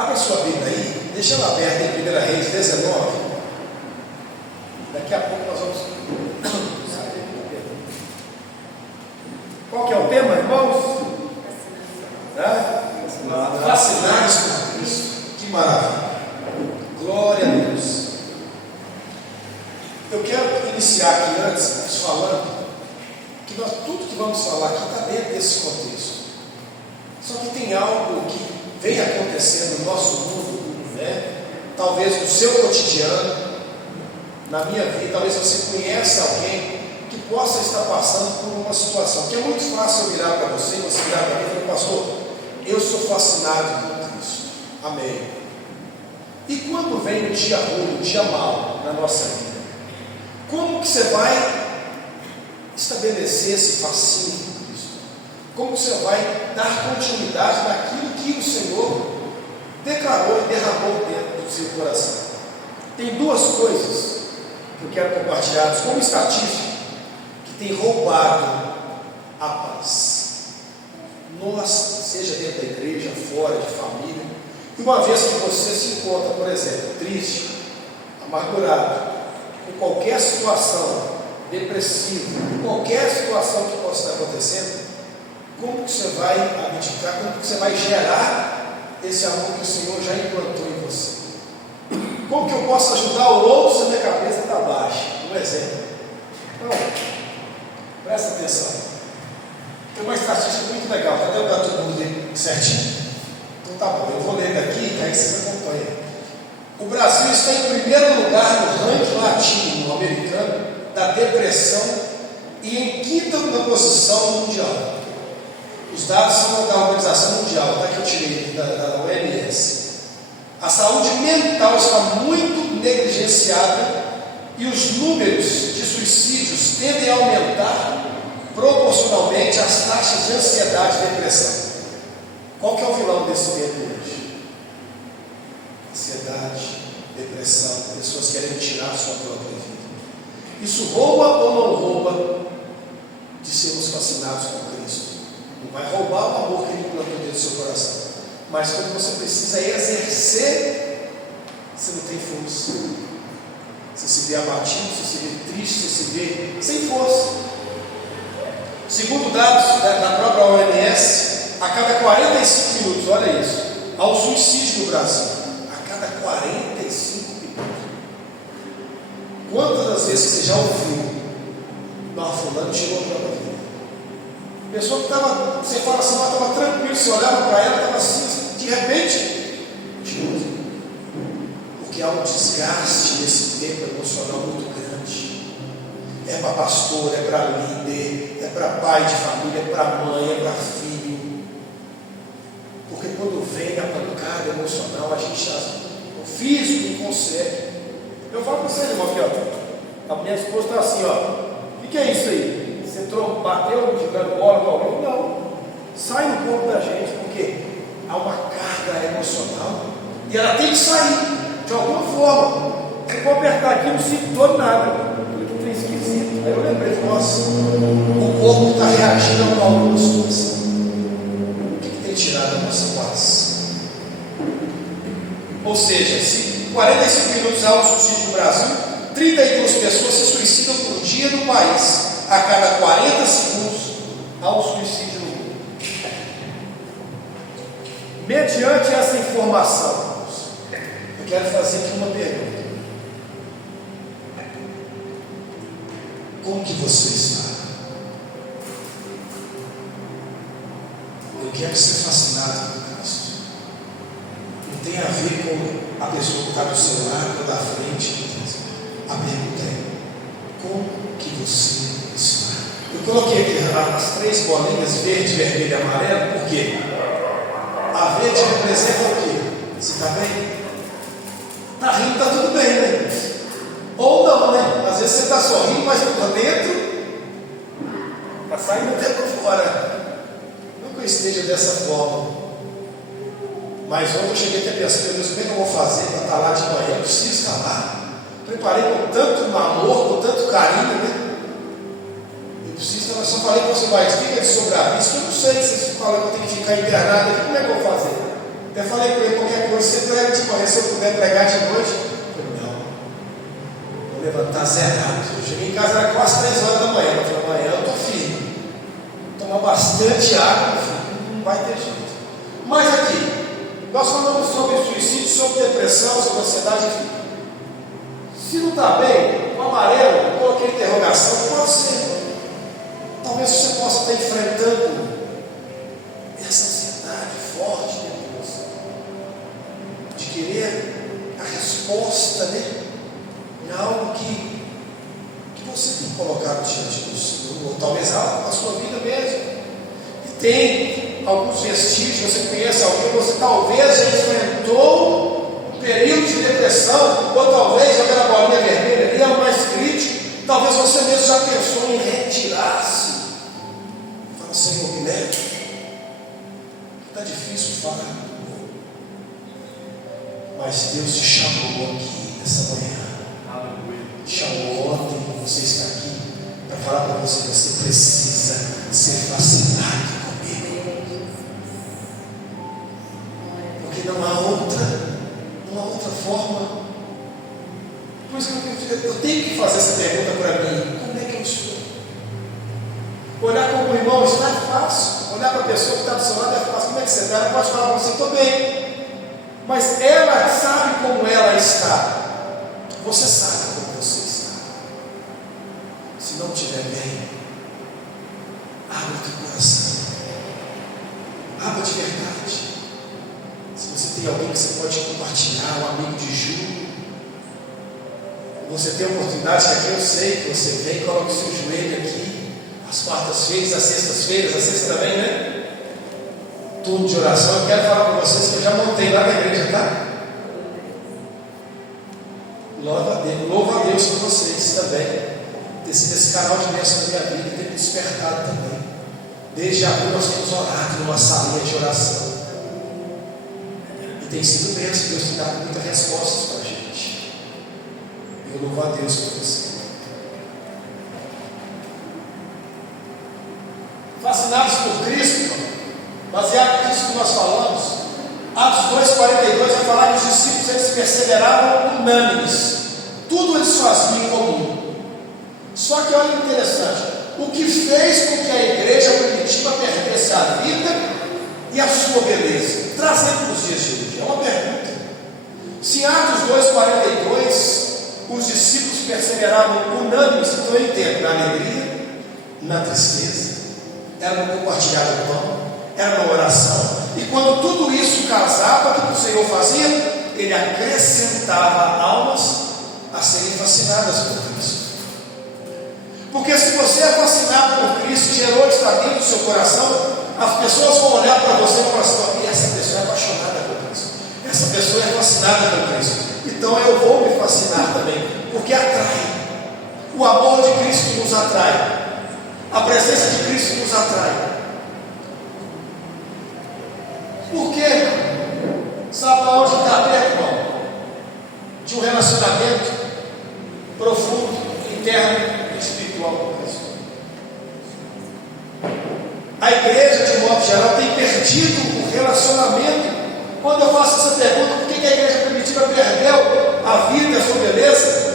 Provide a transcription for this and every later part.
Abra sua Bíblia aí, deixa ela aberta em 1 Reis 19. Daqui a pouco nós vamos. Qual que é o tema, irmãos? Fascinados por Cristo. Que maravilha. Glória a Deus. Eu quero iniciar aqui antes, falando que tudo que vamos falar aqui está dentro desse contexto. Só que tem algo que vem acontecendo no nosso mundo, né? Talvez no seu cotidiano, na minha vida, talvez você conheça alguém que possa estar passando por uma situação que é muito fácil eu virar para você virar para mim e falar: pastor, eu sou fascinado por Cristo. Amém. E quando vem o dia ruim, o dia mau na nossa vida, como que você vai estabelecer esse fascínio por Cristo? Como você vai dar continuidade naquilo que o Senhor declarou e derramou dentro do seu coração? Tem duas coisas que eu quero compartilhar como estatística que tem roubado a paz. Nós, seja dentro da igreja, fora, de família, e uma vez que você se encontra, por exemplo, triste, amargurado, com qualquer situação, depressivo, qualquer situação que possa estar acontecendo, como que você vai abdicar, como que você vai gerar esse amor que o Senhor já implantou em você? Como que eu posso ajudar o outro se a minha cabeça está baixa? Um exemplo. Então, presta atenção. Tem uma estatística muito legal, está dando para todo mundo ver certinho. Então tá bom, eu vou ler daqui, que aí vocês acompanham. O Brasil está em primeiro lugar no ranking latino-americano da depressão e em quinta posição mundial. Os dados são da Organização Mundial, que eu tirei da OMS. A saúde mental está muito negligenciada e os números de suicídios tendem a aumentar proporcionalmente às taxas de ansiedade e depressão. Qual que é o vilão desse tempo hoje? Ansiedade, depressão, pessoas querem tirar a sua própria vida. Isso rouba ou não rouba de sermos fascinados por Cristo? Não vai roubar o amor que Ele implantou dentro do seu coração, mas quando você precisa exercer, você não tem força. Você se vê abatido, você se vê triste, você se vê sem força. Segundo dados da própria OMS, a cada 45 minutos, olha isso, há um suicídio no Brasil. A cada 45 minutos. Quantas das vezes você já ouviu: não, fulano tirou a própria vida? Pessoa que estava, você fala assim, ela estava tranquila, você olhava para ela, estava assim, de repente, tirou. Porque há um desgaste nesse tempo emocional muito grande. É para pastor, é para líder, é para pai de família, é para mãe, é para filho. Porque quando vem a pancada emocional, a gente está, o físico não consegue. Eu falo para você, irmão, aqui, ó. A minha esposa está assim, ó. O que é isso aí? Você bateu jogando bola com alguém? Não. Sai no corpo da gente, porque há uma carga emocional e ela tem que sair de alguma forma. Você pode apertar aqui, não sinto todo nada. Tudo é esquisito. Aí eu lembrei, nossa, o corpo está reagindo a alguma situação. O que tem tirado a nossa paz? Ou seja, se 45 minutos há um suicídio no Brasil, 32 pessoas se suicidam por dia no país. A cada 40 segundos há um suicídio no mundo. Mediante essa informação, eu quero fazer aqui uma pergunta: como que você está? Eu quero ser fascinado por Cristo. Não tem a ver com a pessoa que está do seu lado ou da frente. A pergunta é: como que você está? Eu coloquei aqui as 3 bolinhas, verde, vermelho e amarelo, por quê? A verde representa o quê? Você está bem? Está rindo, está tudo bem, né? Ou não, né? Às vezes você está sorrindo, mas por dentro está saindo até por fora. Não que eu esteja dessa forma, mas ontem eu cheguei até pensando: meu Deus, como é que eu vou fazer para estar lá de manhã? Eu preciso estar lá. Preparei com tanto amor, com tanto carinho, né? Eu preciso, eu só falei para você, mas fica de sobrar isso, que eu não sei se você fala que eu tenho que ficar internado aqui, como é que eu vou fazer? Até falei para ele: qualquer coisa você prega de manhã, se eu puder pregar de noite. Eu falei, não, vou levantar zerado. Eu cheguei em casa, era quase 3 horas da manhã. Eu falei, amanhã eu estou firme. Tomar bastante água, filho, não vai ter jeito. Mas aqui, nós falamos sobre suicídio, sobre depressão, sobre ansiedade, enfim. Se não está bem, o amarelo, coloquei interrogação, pode ser. Talvez você possa estar enfrentando essa ansiedade forte dentro de você, de querer a resposta, né, em algo que você tem colocado diante do Senhor, ou talvez algo na sua vida mesmo. E tem alguns vestígios, você conhece alguém, você talvez já enfrentou um período de depressão, ou talvez já era a bolinha vermelha ali, é o mais crítico, talvez você mesmo já pensou em retirar-se. Fala, Senhor, me leve. Está difícil falar, mas Deus te chamou aqui nessa manhã. Te chamou ontem, você está aqui para falar para você que você precisa ser fascinado comigo, porque não há outra forma. Por isso que eu tenho que fazer essa pergunta para mim: como é que eu estou? Olhar como o irmão está é fácil, olhar para a pessoa que está do seu lado é fácil. Como é que você está? Ela pode falar para você: estou bem, mas ela sabe como ela está. Você sabe como você está. Se não estiver bem, abra o teu coração, abra de verdade. Se você tem alguém que você pode compartilhar, um amigo de Ju, você tem a oportunidade, que aqui eu sei que você vem e coloca o seu joelho aqui, às quartas-feiras, às sextas-feiras, às sextas também, né? Turno de oração. Eu quero falar para vocês que eu já montei lá na igreja, tá? Louvo a Deus por vocês também, ter sido esse canal de bênção na minha vida e ter me despertado também. Desde abril nós temos orado numa salinha de oração. E tem sido bênção, Deus tem dado muitas respostas para a gente. Eu louvo a Deus por você. Fascinados por Cristo, baseado nisso que nós falamos, Atos 2,42 vai falar que os discípulos eles perseveravam unânimes, tudo eles faziam em comum. Só que olha que interessante, o que fez com que a igreja primitiva perdesse a vida e a sua beleza? Trazendo para os dias de hoje, é uma pergunta. Se em Atos 2,42 os discípulos perseveravam unânimes, então eu entendo, na alegria, na tristeza, era no compartilhar do pão, era na oração. E quando tudo isso casava, o que o Senhor fazia? Ele acrescentava almas a serem fascinadas por Cristo. Porque se você é fascinado por Cristo, gerou está dentro do seu coração, as pessoas vão olhar para você e falar assim: essa pessoa é apaixonada por Cristo, essa pessoa é fascinada por Cristo, então eu vou me fascinar também, porque atrai. O amor de Cristo nos atrai, a presença de Cristo nos atrai. Por quê? Sabe aonde está perto, irmão? De um relacionamento profundo, interno e espiritual com Cristo. A igreja, de modo geral, tem perdido o relacionamento. Quando eu faço essa pergunta, por que a igreja primitiva perdeu a vida e a sua beleza?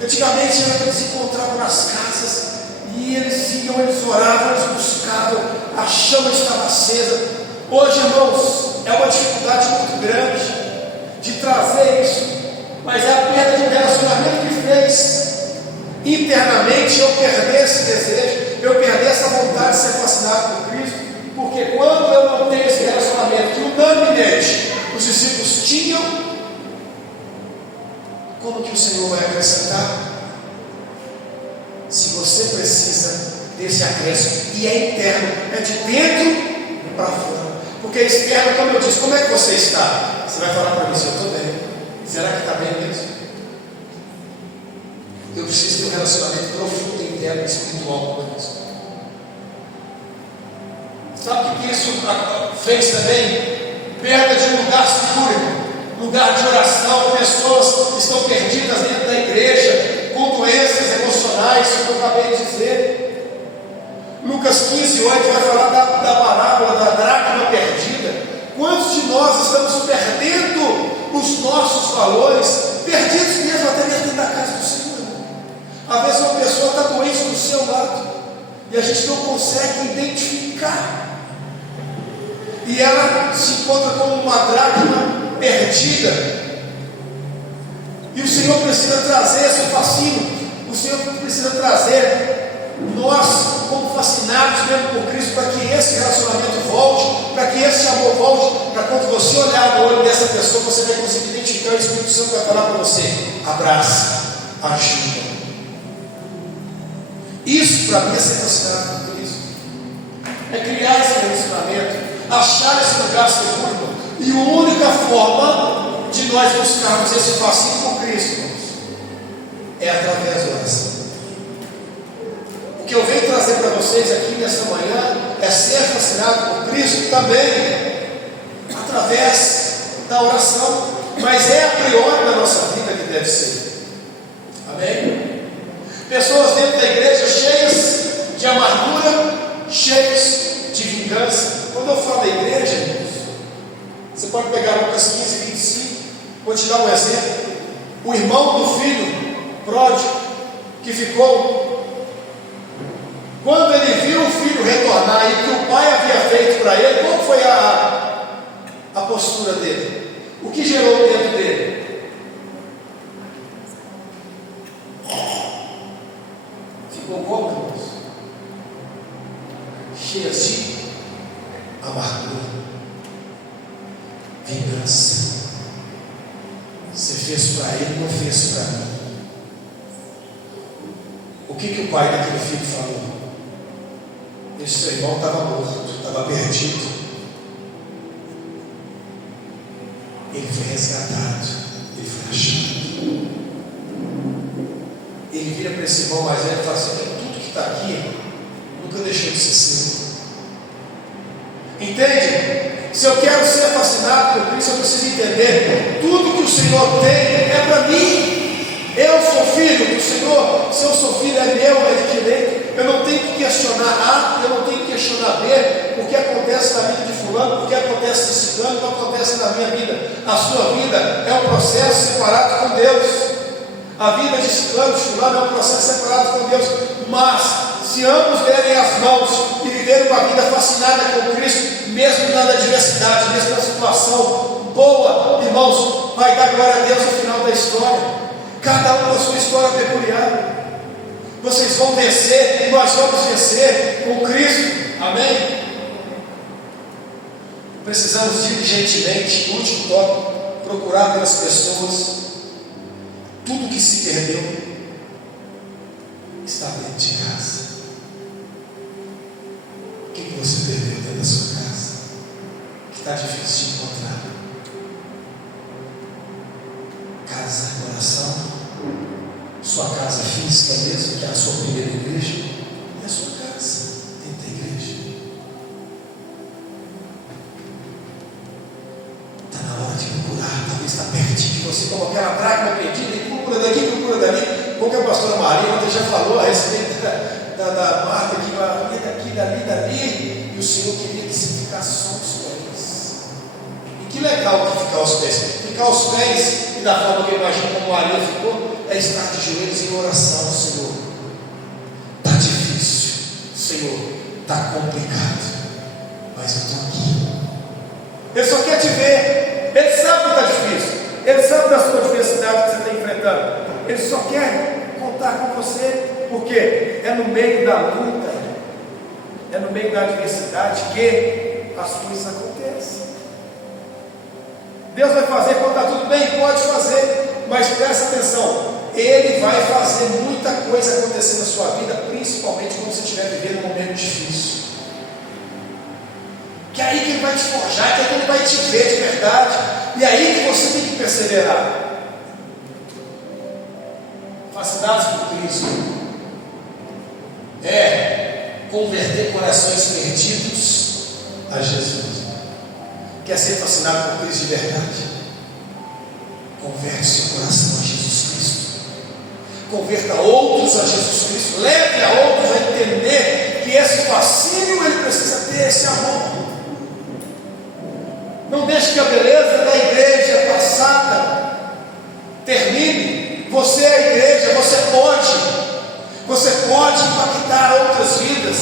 Antigamente eles se encontravam nas casas e eles iam, eles oravam, eles buscavam, a chama estava acesa. Hoje, irmãos, é uma dificuldade muito grande de trazer isso, mas é a perda de um relacionamento que fez internamente eu perder esse desejo, eu perder essa vontade de ser fascinado por Cristo, porque quando eu não tenho esse relacionamento que unanimemente os discípulos tinham, como que o Senhor vai acrescentar? Se você precisa desse acréscimo, e é interno, é de dentro para fora. Porque externo, como eu disse, como é que você está? Você vai falar para mim: se eu estou bem. Será que está bem mesmo? Eu preciso ter um relacionamento profundo, interno e espiritual com Deus. Sabe o que isso fez também? Perda de um lugar seguro, lugar de oração. Pessoas estão perdidas dentro da igreja, com doenças emocionais, como eu acabei de dizer. Lucas 15:8 vai falar da parábola da dracma perdida. Quantos de nós estamos perdendo e a gente não consegue identificar, e ela se encontra como uma dracma perdida, e o Senhor precisa trazer esse fascínio, o Senhor precisa trazer nós como fascinados mesmo por Cristo, para que esse relacionamento volte, para que esse amor volte, para quando você olhar no olho dessa pessoa, você vai conseguir identificar, o Espírito Santo vai falar para você: abraça, ajuda. Isso para mim é ser fascinado por Cristo, é criar esse relacionamento, achar esse lugar seguro, e a única forma de nós buscarmos esse fascínio por Cristo é através da oração. O que eu venho trazer para vocês aqui nesta manhã é ser fascinado por Cristo também através da oração, mas é a priori da nossa vida que deve ser. Amém? Pessoas dentro da igreja cheias de amargura, cheias de vingança. Quando eu falo da igreja, irmãos, você pode pegar Lucas 15, 25, vou te dar um exemplo. O irmão do filho pródigo que ficou, quando ele viu o filho retornar e o que o pai havia feito para ele, qual foi a postura dele? O que gerou dentro dele? Ficou como, irmãos? Cheias de amargura, vingança. Você fez para ele, não fez para mim. O que o pai daquele filho falou? Esse seu irmão estava morto, estava perdido. Ele foi resgatado, ele foi achado. Ele vira para esse irmão mais velho e fala assim: tudo que está aqui nunca deixou de ser seu. Entende? Se eu quero ser fascinado por Cristo, eu preciso entender: tudo que o Senhor tem é para mim. Eu sou filho do Senhor. Se eu sou filho, é meu, é de direito. Eu não tenho que questionar A, eu não tenho que questionar B, o que acontece na vida de fulano, o que acontece de ciclano, o que acontece na minha vida. A sua vida é um processo separado com Deus. A vida de ciclano, de fulano é um processo separado com Deus. Mas se ambos derem as mãos e viverem uma vida fascinada com Cristo, mesmo na adversidade, mesmo na situação boa, irmãos, vai dar glória a Deus no final da história. Cada um com a sua história peculiar. Vocês vão vencer e nós vamos vencer com Cristo. Amém? Precisamos diligentemente, último tópico, procurar pelas pessoas. Tudo que se perdeu está dentro de casa. O que você perdeu dentro da sua casa? Que está difícil de encontrar? Casa, coração. Sua casa física mesmo, que é a sua primeira igreja, e a sua casa dentro da igreja. Está na hora de procurar, talvez está pertinho de você, como aquela dracma perdida, e procura daqui, procura dali. Como que a pastora Maria ontem já falou a respeito da Marta, que vai daqui, dali, e o Senhor queria que se ficasse só os pés. E que legal que ficar aos pés. Ficar aos pés, e da forma que eu imagino como Maria ficou, é estar de joelhos em oração. Senhor, está difícil, Senhor, está complicado, mas eu estou aqui. Ele só quer te ver. Ele sabe que está difícil, ele sabe da sua adversidade que você está enfrentando. Ele só quer contar com você, porque é no meio da luta, é no meio da adversidade que as coisas acontecem. Deus vai fazer quando está tudo bem? Pode fazer, mas presta atenção, Ele vai fazer muita coisa acontecer na sua vida, principalmente quando você estiver vivendo um momento difícil. Que é aí que Ele vai te forjar, que é aí que Ele vai te ver de verdade, e é aí que você tem que perseverar. Fascinados por Cristo é converter corações perdidos a Jesus. Quer ser fascinado por Cristo de verdade? Converte seu coração a Jesus Cristo. Converta outros a Jesus Cristo. Leve a outros a entender que esse fascínio ele precisa ter esse amor. Não deixe que a beleza da igreja passada termine. Você é a igreja, você pode impactar outras vidas.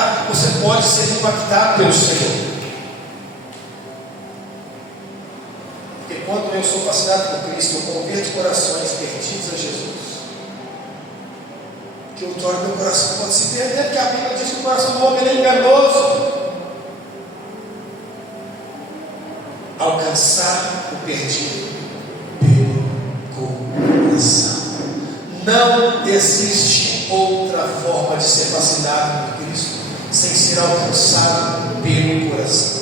impactar, você pode ser impactado pelo Senhor. Porque quando eu sou fascinado por Cristo, eu converto corações perdidos a Jesus, que eu torno meu coração pode se perder, porque a Bíblia diz que o coração do homem é enganoso. Alcançar o perdido pelo coração. Não existe outra forma de ser fascinado por Cristo sem ser alcançado pelo coração.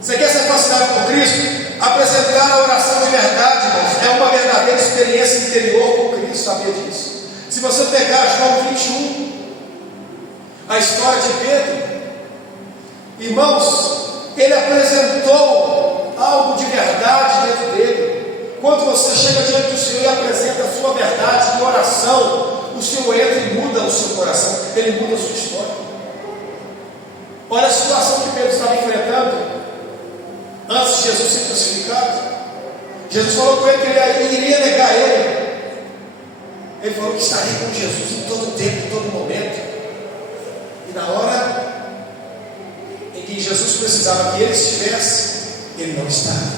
Você quer ser fascinado por Cristo? Apresentar a oração de verdade, irmãos, é uma verdadeira experiência interior com Cristo, sabia disso? Se você pegar João 21, a história de Pedro, irmãos, ele apresentou algo de verdade dentro dele. Quando você chega diante do Senhor e apresenta a sua verdade de oração, o Senhor entra e muda o seu coração, ele muda a sua história. Olha a situação que Pedro estava enfrentando antes de Jesus ser crucificado. Jesus falou com ele que ele iria negar ele. Ele falou que estaria com Jesus em todo tempo, em todo momento. E na hora em que Jesus precisava que ele estivesse, ele não estava,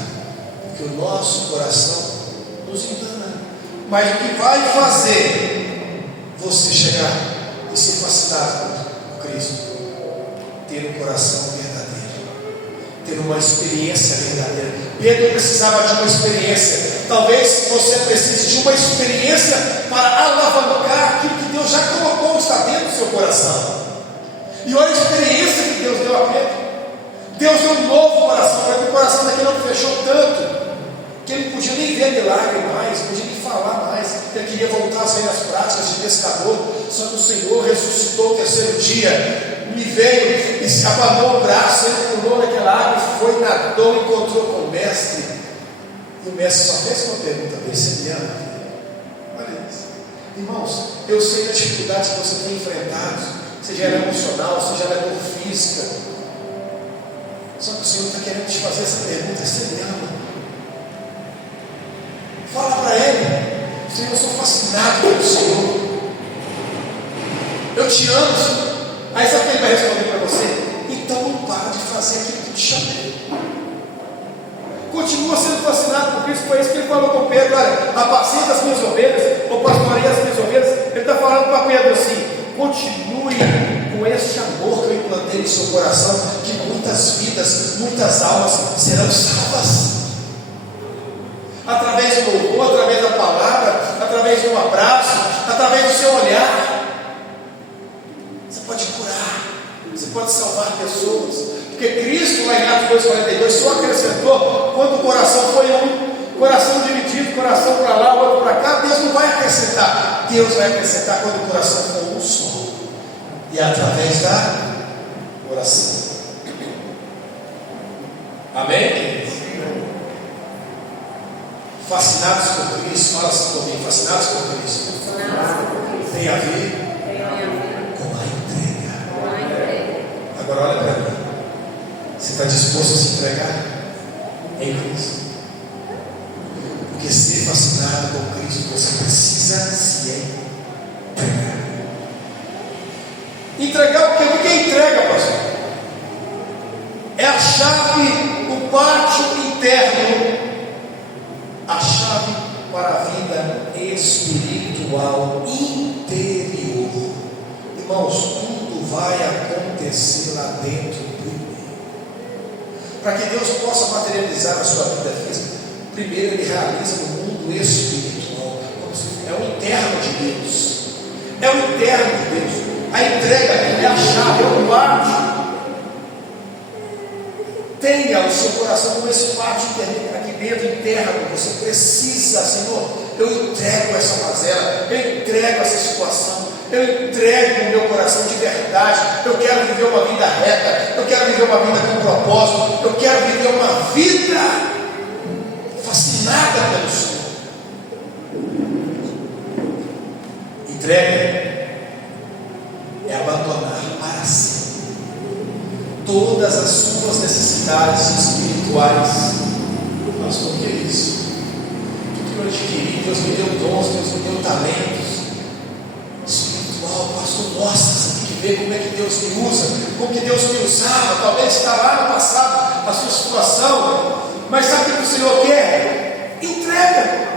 porque o nosso coração nos engana. Mas o que vai fazer você chegar e ser fascinado por Cristo? Ter um coração verdadeiro, ter uma experiência verdadeira. Pedro precisava de uma experiência. Talvez você precise de uma experiência para alavancar aquilo que Deus já colocou, está dentro do seu coração. E olha a experiência que Deus deu a Pedro. Deus deu um novo coração, mas o coração daquele não fechou tanto que ele não podia nem ver milagre mais, não podia nem falar mais, ele queria voltar às velhas práticas de pescador. Só que o Senhor ressuscitou o terceiro dia, me veio e abanou o braço, ele pulou naquela água, foi, nadou, encontrou com o mestre, e o mestre só fez uma pergunta: você me ama? Olha isso, irmãos. Eu sei da dificuldade que você tem enfrentado, seja ela emocional, seja ela dor física. Só que o Senhor está querendo te fazer essa pergunta: você me ama? Fala para Ele: Senhor, eu sou fascinado pelo Senhor, eu te amo, Senhor. Aí sabe o que Ele vai responder para você? Então não para de fazer aquilo que eu te chamei. Continua sendo fascinado por Cristo. Foi isso que Ele falou com Pedro: olha, apacenta as minhas ovelhas, ou pastoreia as minhas ovelhas. Ele está falando para Pedro assim: continue com este amor que eu implantei no seu coração, que muitas vidas, muitas almas serão salvas através do louvor, através da palavra, através de um abraço, através do seu olhar. Você pode curar, você pode salvar pessoas, porque Cristo, lá em Atos 2,42, só acrescentou quando o coração foi um, coração dividido, coração para lá, outro para cá. Deus não vai acrescentar, Deus vai acrescentar quando o coração for um só, e é através da oração. Amém? Fascinados por Cristo, fala assim comigo: fascinados por Cristo tem a ver com a entrega. Agora olha para mim, você está disposto a se entregar em Cristo? Porque ser fascinado com Cristo, você precisa se entregar. Entregar o que? O que é entrega, pastor? É a chave, o pátio interno, a chave para a vida espiritual interior. Irmãos, tudo vai acontecer lá dentro primeiro. Para que Deus possa materializar a sua vida física, primeiro Ele realiza no mundo espiritual. É o interno de Deus, é o interno de Deus. A entrega é a chave, é o pátio. Tenha o seu coração como esse pátio aqui dentro interno. Você precisa: Senhor, eu entrego essa mazela, eu entrego essa situação, eu entrego o meu coração de verdade. Eu quero viver uma vida reta, eu quero viver uma vida com propósito, eu quero viver uma vida fascinada pelo Senhor. Entrega é abandonar para si todas as suas necessidades espirituais. Pastor, o que é isso? Tudo que eu adquiri, Deus me deu dons, Deus me deu talentos espiritual. Pastor, nossa, sabe o ver como é que Deus me usa, como que Deus me usava. Talvez está lá no passado a sua situação, mas sabe o que o Senhor quer? Entrega.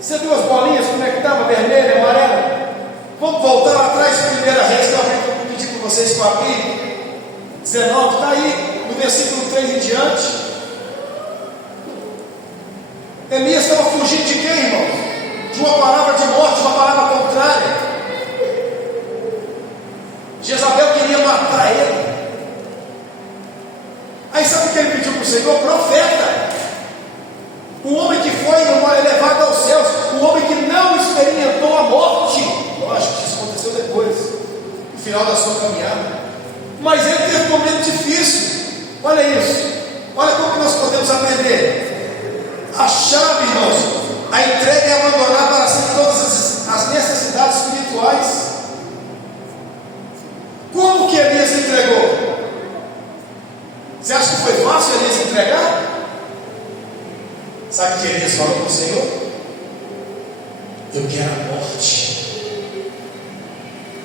Você viu as bolinhas, como é que estava? Vermelha, amarela? Vamos voltar lá atrás de 1 Reis, que eu pedi para vocês para abrir. 19, está aí, no versículo 3 em diante. Elias estava fugindo de quem, irmão? De uma palavra de morte, uma palavra contrária. Jezabel queria matar ele. Aí sabe o que ele pediu para o Senhor? Profeta. O homem que foi elevado aos céus, o homem que não experimentou a morte. Lógico que isso aconteceu depois, no final da sua caminhada. Mas ele teve um momento difícil. Olha isso. Olha como que nós podemos aprender. A chave, irmãos, a entrega é abandonar para sempre todas as necessidades espirituais. Como que Elias entregou? Você acha que foi fácil Elias entregar? Sabe o que Elias falou para o Senhor? Eu quero a morte.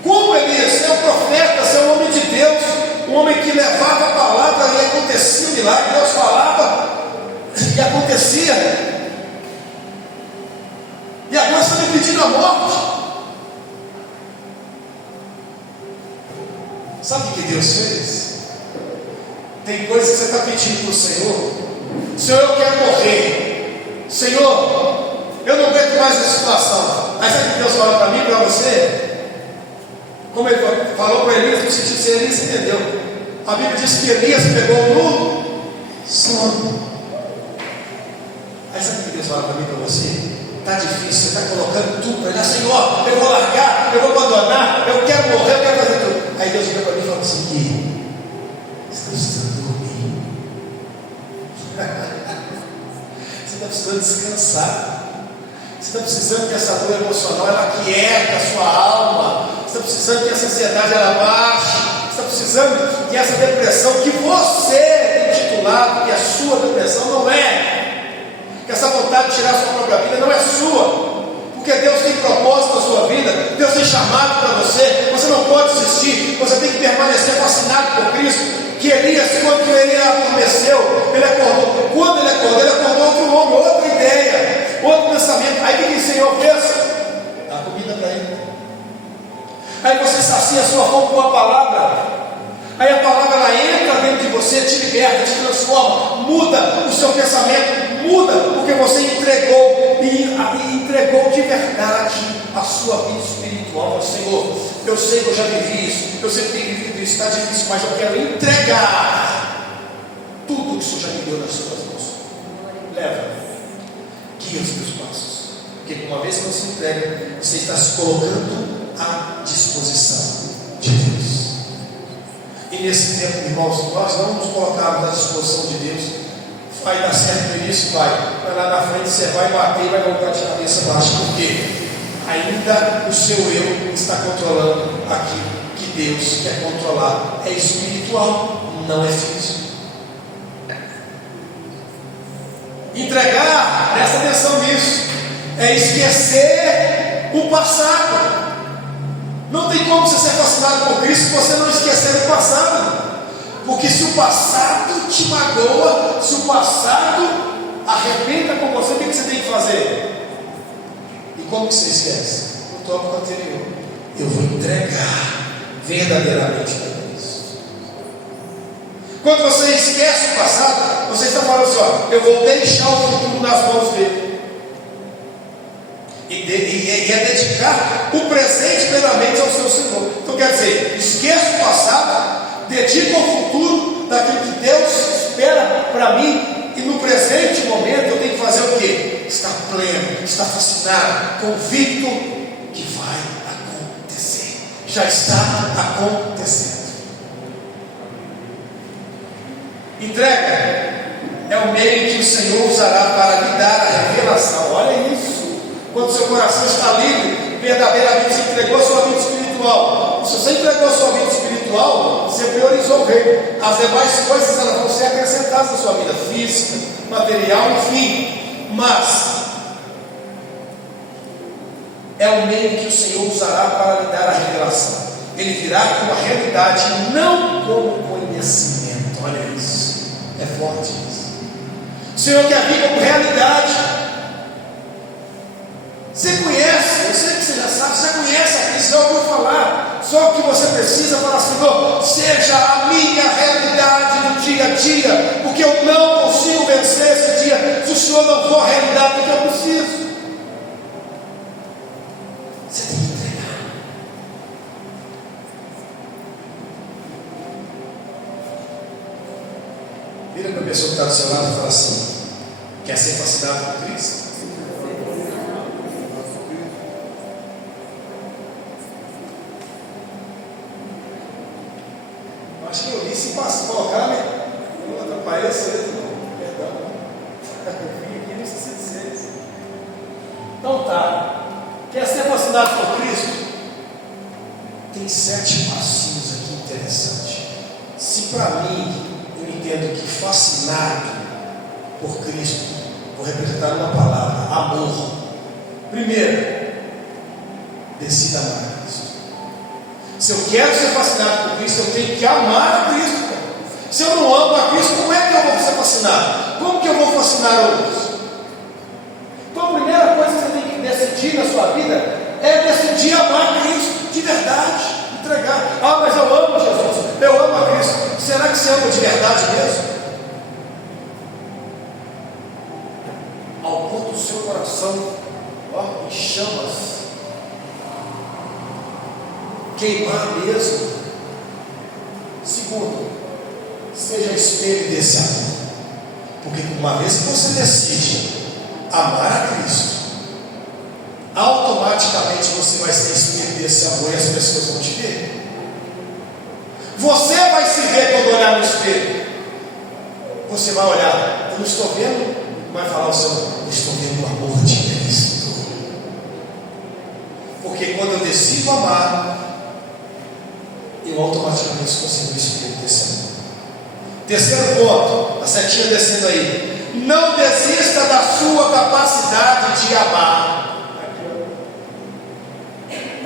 Como Elias? Você é um profeta, você é um homem de Deus, um homem que levava a palavra e acontecia o milagre. Deus falava e acontecia. E agora você está me pedindo a morte. Sabe o que Deus fez? Tem coisas que você está pedindo para o Senhor. Senhor, eu quero morrer. Senhor, eu não aguento mais essa situação. Aí sabe o que Deus fala para mim, para você? Como ele falou para Elias, no sentido de Elias entendeu. A Bíblia diz que Elias pegou no sono. Aí sabe o que Deus fala para mim, para você? Está difícil, você está colocando tudo para ele. Senhor, eu vou largar, eu vou abandonar, eu quero morrer, eu quero fazer tudo. Aí Deus vira para mim e fala assim: você está precisando dormir. Você está precisando descansar. Você está precisando que essa dor emocional ela aquieta a sua alma. Você está precisando que essa ansiedade ela baixe. Você está precisando que essa depressão que você tem titulado que a sua depressão não é, que essa vontade de tirar a sua própria vida não é sua, porque Deus tem propósito na sua vida, Deus tem chamado para você. Você não pode desistir, você tem que permanecer fascinado por Cristo. Que Elias, quando ele adormeceu, ele acordou. Quando ele acordou outro homem, outra ideia, outro pensamento. Aí o que o Senhor fez? A comida para ele. Aí você sacia a sua fome com a palavra. Aí a palavra ela entra dentro de você, te liberta, te transforma, muda o seu pensamento, muda, porque você entregou e entregou de verdade a sua vida espiritual ao Senhor. Eu sei que eu já vivi isso, eu sei que tenho vivido isso, está difícil, mas eu quero entregar tudo que o Senhor já me deu nas suas mãos. Leva, guia os meus passos, porque uma vez que você entrega, você está se colocando à disposição de Deus. E nesse tempo, irmãos, nós não nos colocarmos à disposição de Deus. Vai dar certo no início, vai, mas lá na frente você vai bater e vai voltar de cabeça baixa, porque ainda o seu eu está controlando aquilo que Deus quer controlar. É espiritual, não é físico. Entregar, presta atenção nisso, é esquecer o passado. Não tem como você ser fascinado por Cristo se você não esquecer o passado. Porque se o passado te magoa, se o passado arrebenta com você, o que você tem que fazer? E como que você esquece? No tópico anterior, eu vou entregar verdadeiramente para Deus. Quando você esquece o passado, você está falando assim: ó, eu vou deixar o futuro nas mãos dele. E é dedicar o presente plenamente ao seu Senhor. Então quer dizer, esqueça o passado, dedica ao futuro daquilo que Deus espera para mim. E no presente momento eu tenho que fazer o quê? Estar pleno, estar fascinado, convicto que vai acontecer. Já está acontecendo. Entrega é o meio que o Senhor usará para lhe dar a revelação. Olha isso. Quando seu coração está livre, verdadeiramente você entregou a sua vida espiritual. Se você entregou a sua vida espiritual, você priorizou o reino. As demais coisas elas vão ser acrescentadas na sua vida física, material, enfim. Mas é o meio que o Senhor usará para lhe dar a revelação. Ele virá com a realidade, não como conhecimento. Olha isso, é forte isso. O Senhor quer vir como realidade. Você conhece, eu sei que você já sabe, você conhece a Cristo, já ouviu falar. Só o que você precisa falar, Senhor, seja a minha realidade no dia a dia, porque eu não consigo vencer esse dia se o Senhor não for a realidade do que eu preciso. Você tem que entregar. Vira para a pessoa que está do seu lado e fala assim: quer ser fascinado por Cristo? Acho que eu li se colocar, né? Eu não atrapalhei vocês, não. Perdão. Eu vim aqui, não esqueci de vocês. Então tá. Quer ser fascinado por Cristo? Tem 7 passinhos aqui interessantes. Se para mim, eu entendo que fascinado por Cristo, vou representar uma palavra: amor. Primeiro, decida amar a Cristo. Se eu quero ser fascinado por Cristo, eu tenho que amar a Cristo. Se eu não amo a Cristo, como é que eu vou ser fascinado? Como que eu vou fascinar outros? Então a primeira coisa que você tem que decidir na sua vida é decidir amar a Cristo de verdade, entregar. Ah, mas eu amo Jesus, eu amo a Cristo. Será que você ama de verdade mesmo? Ao ponto do seu coração, ó, em chamas, queimar mesmo. Segundo, seja espelho desse amor, porque uma vez que você decide amar a Cristo, automaticamente você vai ser espelho desse amor e as pessoas vão te ver. Você vai se ver quando olhar no espelho. Você vai olhar, eu não estou vendo, vai falar o seu, eu estou vendo o amor de Cristo. Porque quando eu decido amar, eu automaticamente consigo o espelho desse amor. Terceiro ponto, a setinha descendo aí: não desista da sua capacidade de amar.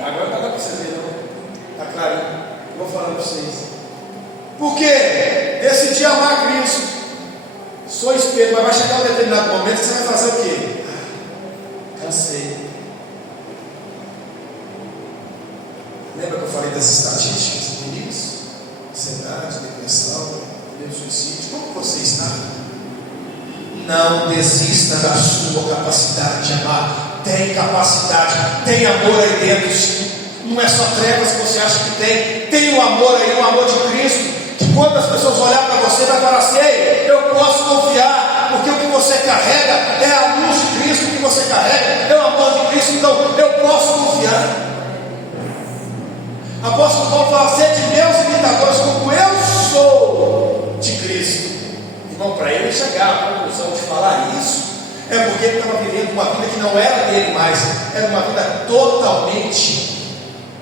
Agora não dá para você ver, não? Está clarinho? Vou falando para vocês. Por quê? Decidi amar a Cristo. Sou espelho, mas vai chegar um determinado momento que você vai fazer o quê? Cansei. Lembra que eu falei das estatísticas no início? Ansiedade, depressão, suicídio. Como você está? Não desista da sua capacidade de amar. Tem capacidade, tem amor aí dentro. Não é só trevas que você acha que tem. Tem o amor aí, o amor de Cristo. Que quando as pessoas olharem para você, vai falar assim: ei, eu posso confiar, porque o que você carrega é a luz de Cristo. O que você carrega é o amor de Cristo. Então eu posso confiar. Apóstolo Paulo fala: sede meus imitadores, como eu sou de Cristo. Irmão, para ele chegar à conclusão de falar isso, é porque ele estava vivendo uma vida que não era dele mais, era uma vida totalmente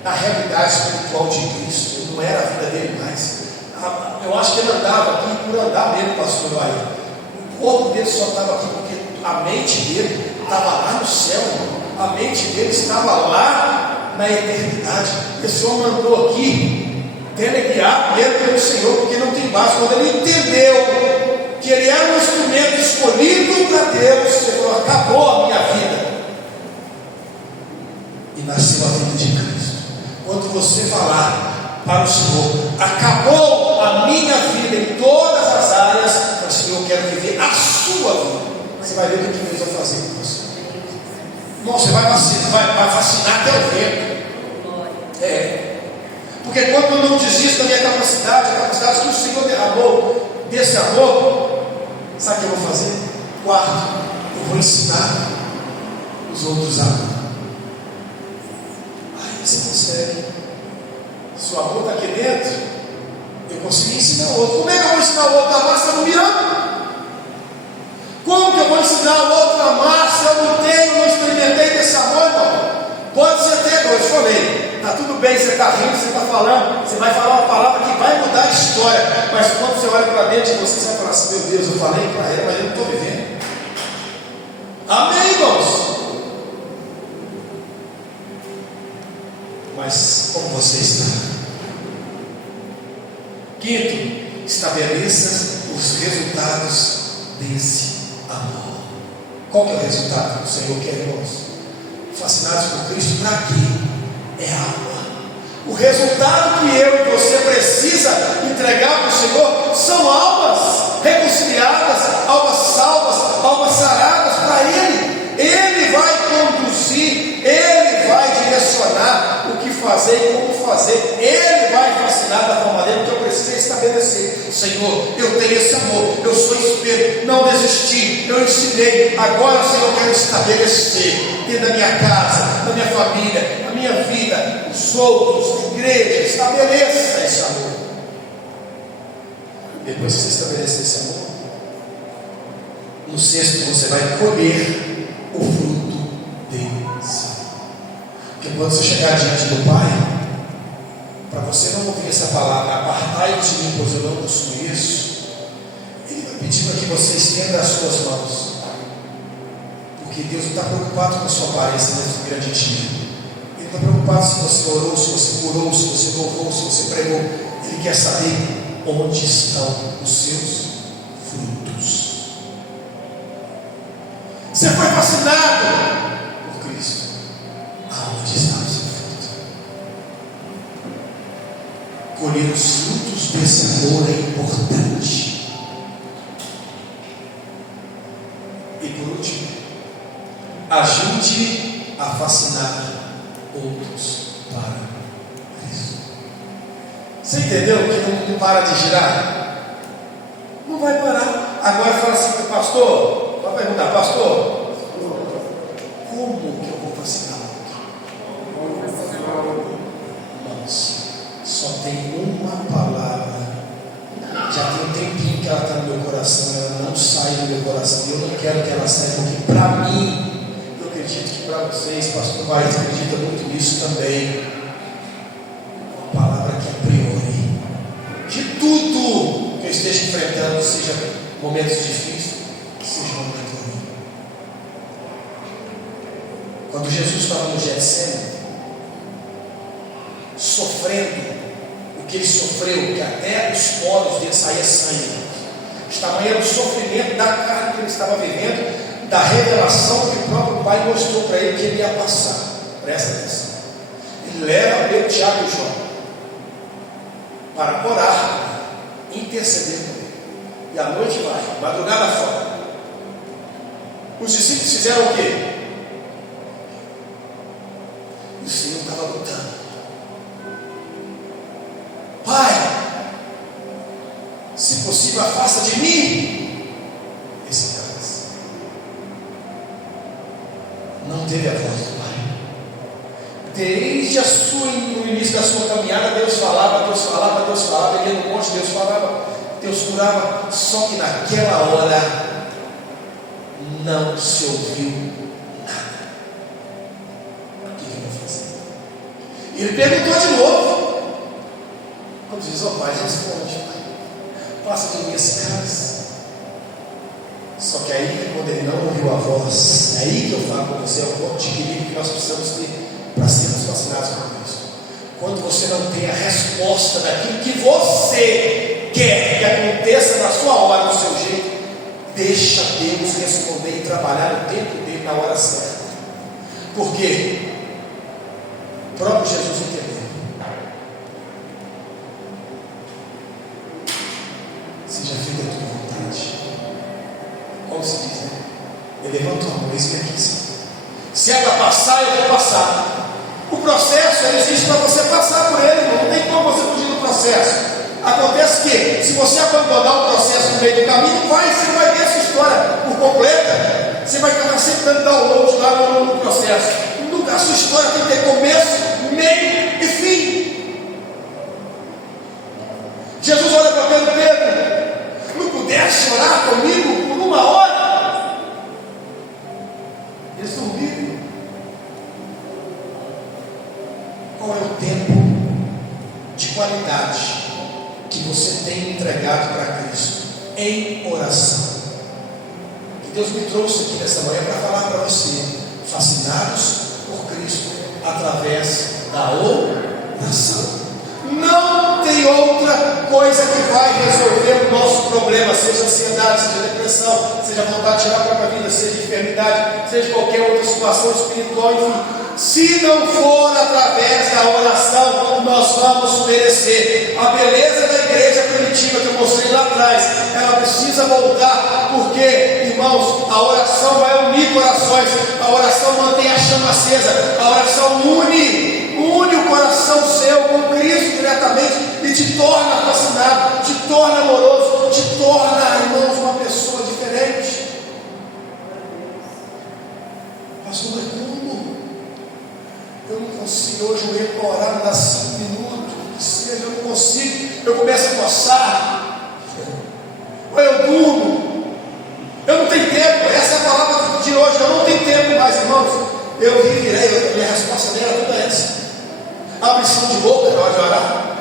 na realidade espiritual de Cristo. Ele não era a vida dele mais. Eu acho que ele andava aqui por andar mesmo, pastor Bahia. O corpo dele só estava aqui porque a mente dele estava lá no céu, irmão. A mente dele estava lá na eternidade. O Senhor mandou aqui delegar mesmo pelo Senhor, porque não tem base. Quando ele entendeu que ele era um instrumento escolhido para Deus, ele falou: acabou a minha vida. E nasceu a vida de Cristo. Quando você falar para o Senhor: acabou a minha vida em todas as áreas, o Senhor, eu quero viver a sua vida, você vai ver o que Deus vai fazer com você. Irmão, você vai fascinar até o vento. Porque quando eu não desisto da minha capacidade, a capacidade que o Senhor derramou desse amor, sabe o que eu vou fazer? Quarto, eu vou ensinar os outros a amar. Aí você consegue. Se o amor está aqui dentro, eu consigo ensinar o outro. Como é que eu vou ensinar o outro a amar se eu não me amo? Como que eu vou ensinar o outro a amar se eu não experimentei desse amor, irmão? Pode ser até, como eu te falei, está tudo bem, você está rindo, você está falando, você vai falar uma palavra que vai mudar a história, mas quando você olha para dentro de você, você vai falar assim: meu Deus, eu falei para ela, mas eu não estou vivendo. Amém, irmãos? mas como você está? Quinto, estabeleça os resultados desse amor. Qual que é o resultado que o Senhor quer, irmãos? Fascinados por Cristo, para quê? É alma. O resultado que eu e você precisa entregar para o Senhor são almas reconciliadas, almas salvas, almas saradas para Ele. Ele vai conduzir, Ele vai direcionar o que fazer e como fazer. Ele vai fascinar da forma dele, que eu preciso estabelecer. Senhor, eu tenho esse amor, eu sou espelho, não desisti, eu ensinei. Agora, Senhor, eu quero estabelecer dentro da minha casa, da minha família, da minha vida, os outros, a igreja. Estabeleça esse amor. Depois que você estabelecer esse amor, no sexto você vai colher o fruto deles. Porque quando você chegar diante do Pai, para você não ouvir essa palavra, apartai-vos de mim, pois eu não vos conheço, Ele vai pedir para que você estenda as suas mãos, porque Deus não está preocupado com a sua aparência nesse grande dia. Ele está preocupado se você orou, se você curou, se você louvou, se você pregou. Ele quer saber onde estão os seus frutos. Você foi fascinado por Cristo. Aonde está o seu fruto? Colher os frutos desse amor é importante. E por último, ajude a fascinar outros para Cristo. Você entendeu que não para de girar? Não vai parar. Agora fala assim, pastor. Vai perguntar, pastor, como que eu vou fascinar outro? Irmãos, só tem uma palavra. Já tem um tempinho que ela está no meu coração, ela não sai do meu coração. Eu não quero que ela saia, porque para mim, eu acredito que para vocês, pastor Maíra acredita muito nisso também. Uma palavra que é priori. De tudo que eu esteja enfrentando, seja momentos difíceis, seja um momento ruim. Quando Jesus estava no Getsemane, sofrendo o que ele sofreu, que até os poros dele saía sangue, o tamanho era o sofrimento da carne que ele estava vivendo, da revelação que o próprio Pai mostrou para ele que ele ia passar. Presta atenção. Ele leva Pedro, Tiago e João para orar, interceder por ele. E a noite vai, madrugada fora. Os discípulos fizeram o quê? E o Senhor estava lutando. Pai, se possível, afasta de mim esse cálice. Não teve a voz do Pai. Desde o início da sua caminhada, Deus falava, Deus falava, Deus falava. Ele ia no monte, Deus falava, Deus curava. Só que naquela hora não se ouviu nada. O que eu vou fazer? Ele perguntou de novo. Quando diz, ó Pai, responde, Pai, passa de mim esse cálice. Só que aí, quando ele não ouviu a voz, é aí que eu falo para você, é o ponto de equilíbrio que nós precisamos ter para sermos fascinados por Cristo. Quando você não tem a resposta daquilo que você quer que aconteça na sua hora, do seu jeito, deixa Deus responder e trabalhar no tempo dele, na hora certa. Porque o próprio Jesus entendeu. Seja feita a tua vontade. Como se diz, né? Ele levantou a mão, eis-me aqui, Senhor. Se é para passar, eu vou passar. O processo existe para você passar por ele, irmão. Não tem como você fugir do processo. Acontece que, se você abandonar o processo no meio do caminho, você não vai ver essa história por completa. Você vai acabar sempre dando download lá no processo. A sua história tem que ter começo, meio e fim. Jesus olha para Pedro, Pedro, não pudesse chorar comigo por uma hora? Eles dormiram. Qual é o tempo de qualidade que você tem entregado para Cristo em oração? Que Deus me trouxe aqui nessa manhã para falar para você, fascinados por Cristo através da oração. Não tem outra coisa que vai resolver o nosso problema, seja ansiedade, seja depressão, seja vontade de tirar a própria vida, seja enfermidade, seja qualquer outra situação espiritual, enfim. Se não for através da oração, nós vamos perecer. A beleza da igreja primitiva que eu mostrei lá atrás, ela precisa voltar, porque, irmãos, a oração vai unir corações, a oração mantém a chama acesa, a oração une o coração seu com Cristo diretamente e te torna fascinado, te torna amoroso, te torna, irmãos, uma pessoa diferente. Pastor, mas como? Eu não consigo, hoje eu entro para orar, me dá 5 minutos, que seja, eu não consigo, eu começo a coçar, ou eu durmo, eu não tenho tempo, essa é a palavra de hoje, eu não tenho tempo mais, irmãos. Eu virei, minha resposta dela é toda essa. Abre som de boca na hora de orar,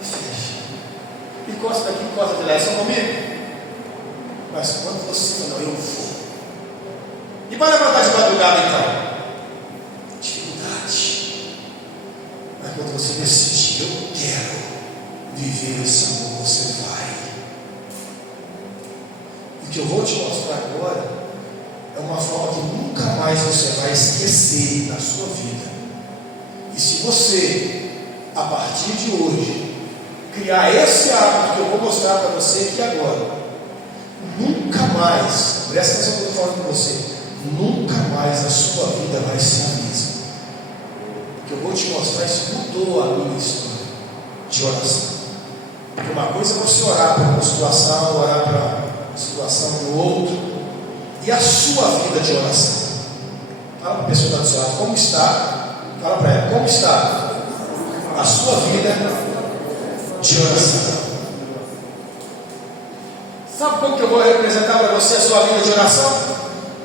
e fecha, encosta daqui, encosta de lá, estão comigo? Mas quando você fala, não, eu vou, e vai levantar de madrugada então? Dificuldade. Mas quando você decide, eu quero viver esse amor, você vai. O que eu vou te mostrar agora é uma forma que nunca mais você vai esquecer na sua vida. E se você, a partir de hoje, criar esse hábito que eu vou mostrar para você aqui agora, nunca mais, presta atenção no que eu estou falando com você, nunca mais a sua vida vai ser a mesma. O que eu vou te mostrar, isso mudou a minha história de oração. Porque uma coisa é você orar para uma situação, orar para a situação do outro, e a sua vida de oração. Fala para a pessoa do seu lado, como está? Fala para ela, como está a sua vida de oração? Sabe como que eu vou representar para você a sua vida de oração?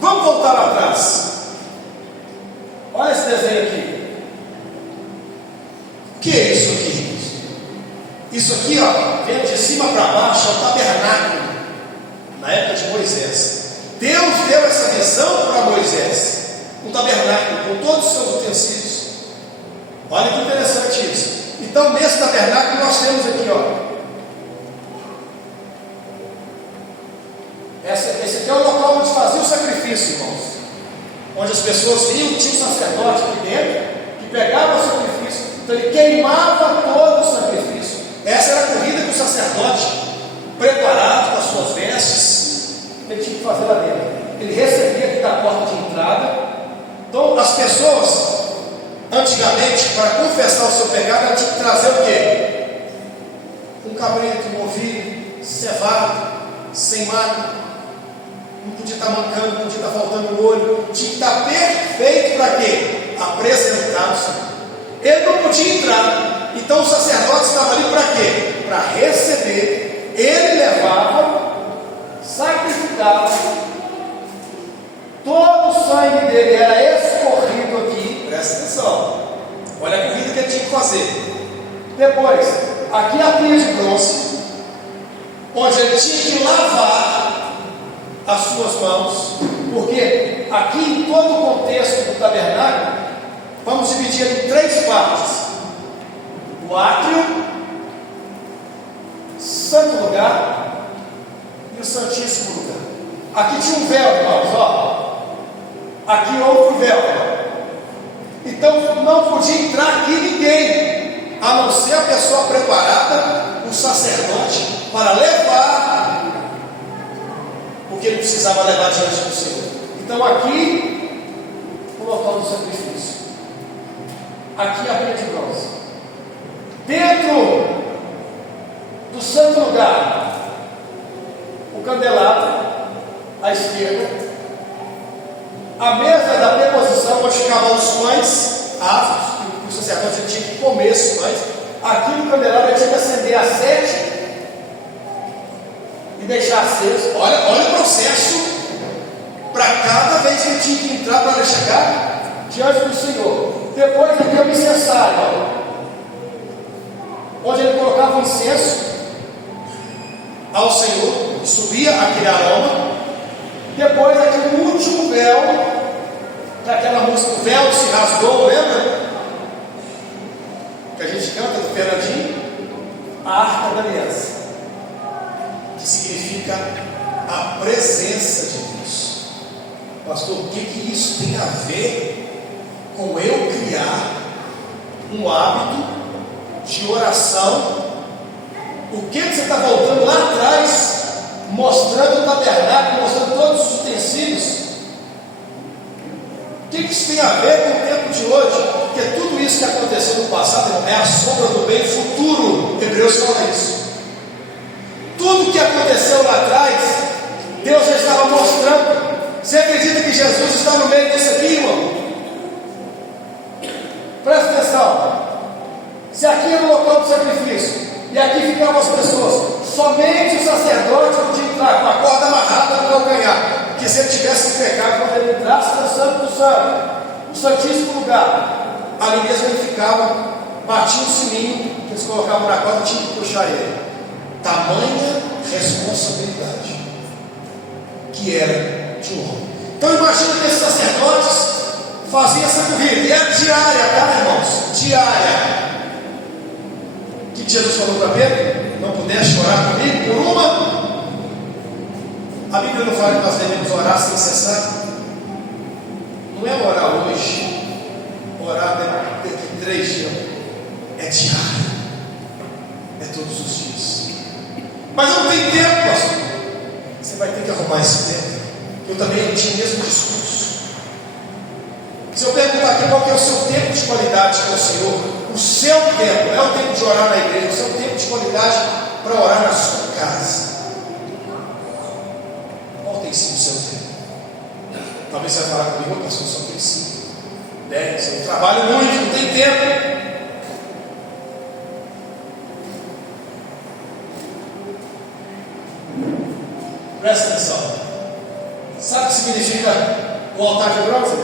Vamos voltar lá atrás. Olha esse desenho aqui. O que é isso aqui? Isso aqui, ó, vendo de cima para baixo, é o tabernáculo, na época de Moisés. Deus deu essa visão para Moisés, um tabernáculo com todos os seus utensílios. Olha que interessante isso. Então, nesse tabernáculo nós temos aqui, ó, esse aqui é o local onde fazia o sacrifício, irmãos, onde as pessoas vinham, tinha um sacerdote aqui dentro, que pegava o sacrifício, então ele queimava todo o sacrifício. Essa era a corrida que o sacerdote, preparado com as suas vestes, ele tinha que fazer lá dentro. Ele recebia aqui da porta de entrada. Então, as pessoas, antigamente, para confessar o seu pecado, ela tinha que trazer o quê? Um cabrito, um ovinho, cevado, sem mácula, não podia estar mancando, não podia estar faltando um olho, tinha que estar perfeito para quê? Apresentar o Senhor. Ele não podia entrar, então o sacerdote estava ali para quê? Para receber. Ele levava, sacrificava, todo o sangue dele era escorrido aqui. Presta atenção, olha a corrida que ele tinha que fazer. Depois, aqui a pia de bronze, onde ele tinha que lavar as suas mãos, porque aqui em todo o contexto do tabernáculo, vamos dividir em 3 partes: o átrio, santo lugar e o santíssimo lugar. Aqui tinha um véu, irmãos, ó. Aqui outro véu. Então não podia entrar aqui ninguém, a não ser a pessoa preparada, o sacerdote, para levar o que ele precisava levar diante do Senhor. Então aqui o local do sacrifício, aqui a pia de bronze. Dentro do santo lugar, o candelabro à esquerda, a mesa da deposição, onde ficavam os pães assos, que o sacerdote tinha que comer esses pães. Aqui no candelabro ele tinha que acender a 7 e deixar aceso. Olha o processo, para cada vez que ele tinha que entrar para chegar diante do Senhor. Depois aqui é o incensário, onde ele colocava o incenso ao Senhor, subia aquele aroma. Depois aqui o último véu, daquela música, o véu se rasgou, lembra? gente canta do Fernandinho, a Arca da Aliança, que significa a presença de Deus. Pastor, o que isso tem a ver com eu criar um hábito de oração? O que você está voltando lá atrás, mostrando o tabernáculo, mostrando todos os utensílios? O que isso tem a ver com o tempo de hoje? Porque tudo isso que aconteceu no passado é a sombra do bem futuro. Hebreus fala isso. Tudo que aconteceu lá atrás, Deus já estava mostrando. Você acredita que Jesus está no meio disso aqui, irmão? Presta atenção. Se aqui era o local do sacrifício, e aqui ficavam as pessoas, somente o sacerdote podia entrar com a corda amarrada no calcanhar. Porque se ele tivesse pecado, quando ele entrasse no Santo do Santo, o Santíssimo Lugar, ali mesmo ele ficava, batia o sininho, que eles colocavam na corda e tinha que puxar ele. Tamanha responsabilidade que era de um homem. Então imagina que esses sacerdotes faziam essa corrida, e era diária, tá, irmãos? Diária. O que Jesus falou para Pedro? Não pudeste orar comigo por uma? A Bíblia não fala que nós devemos orar sem cessar. Não é orar hoje, orar daqui 3 dias. É diário, é todos os dias. Mas não tem tempo, pastor. Você vai ter que arrumar esse tempo. Eu também tinha o mesmo discurso. Se eu perguntar aqui qual que é o seu tempo de qualidade com o Senhor, o seu tempo, não é o tempo de orar na igreja, o seu tempo de qualidade para orar na sua casa, qual tem sido o seu tempo? Talvez você vai falar comigo, pastor, só tem 5, 10, eu trabalho muito, não tem tempo. Presta atenção. Sabe o que significa o altar de bronze?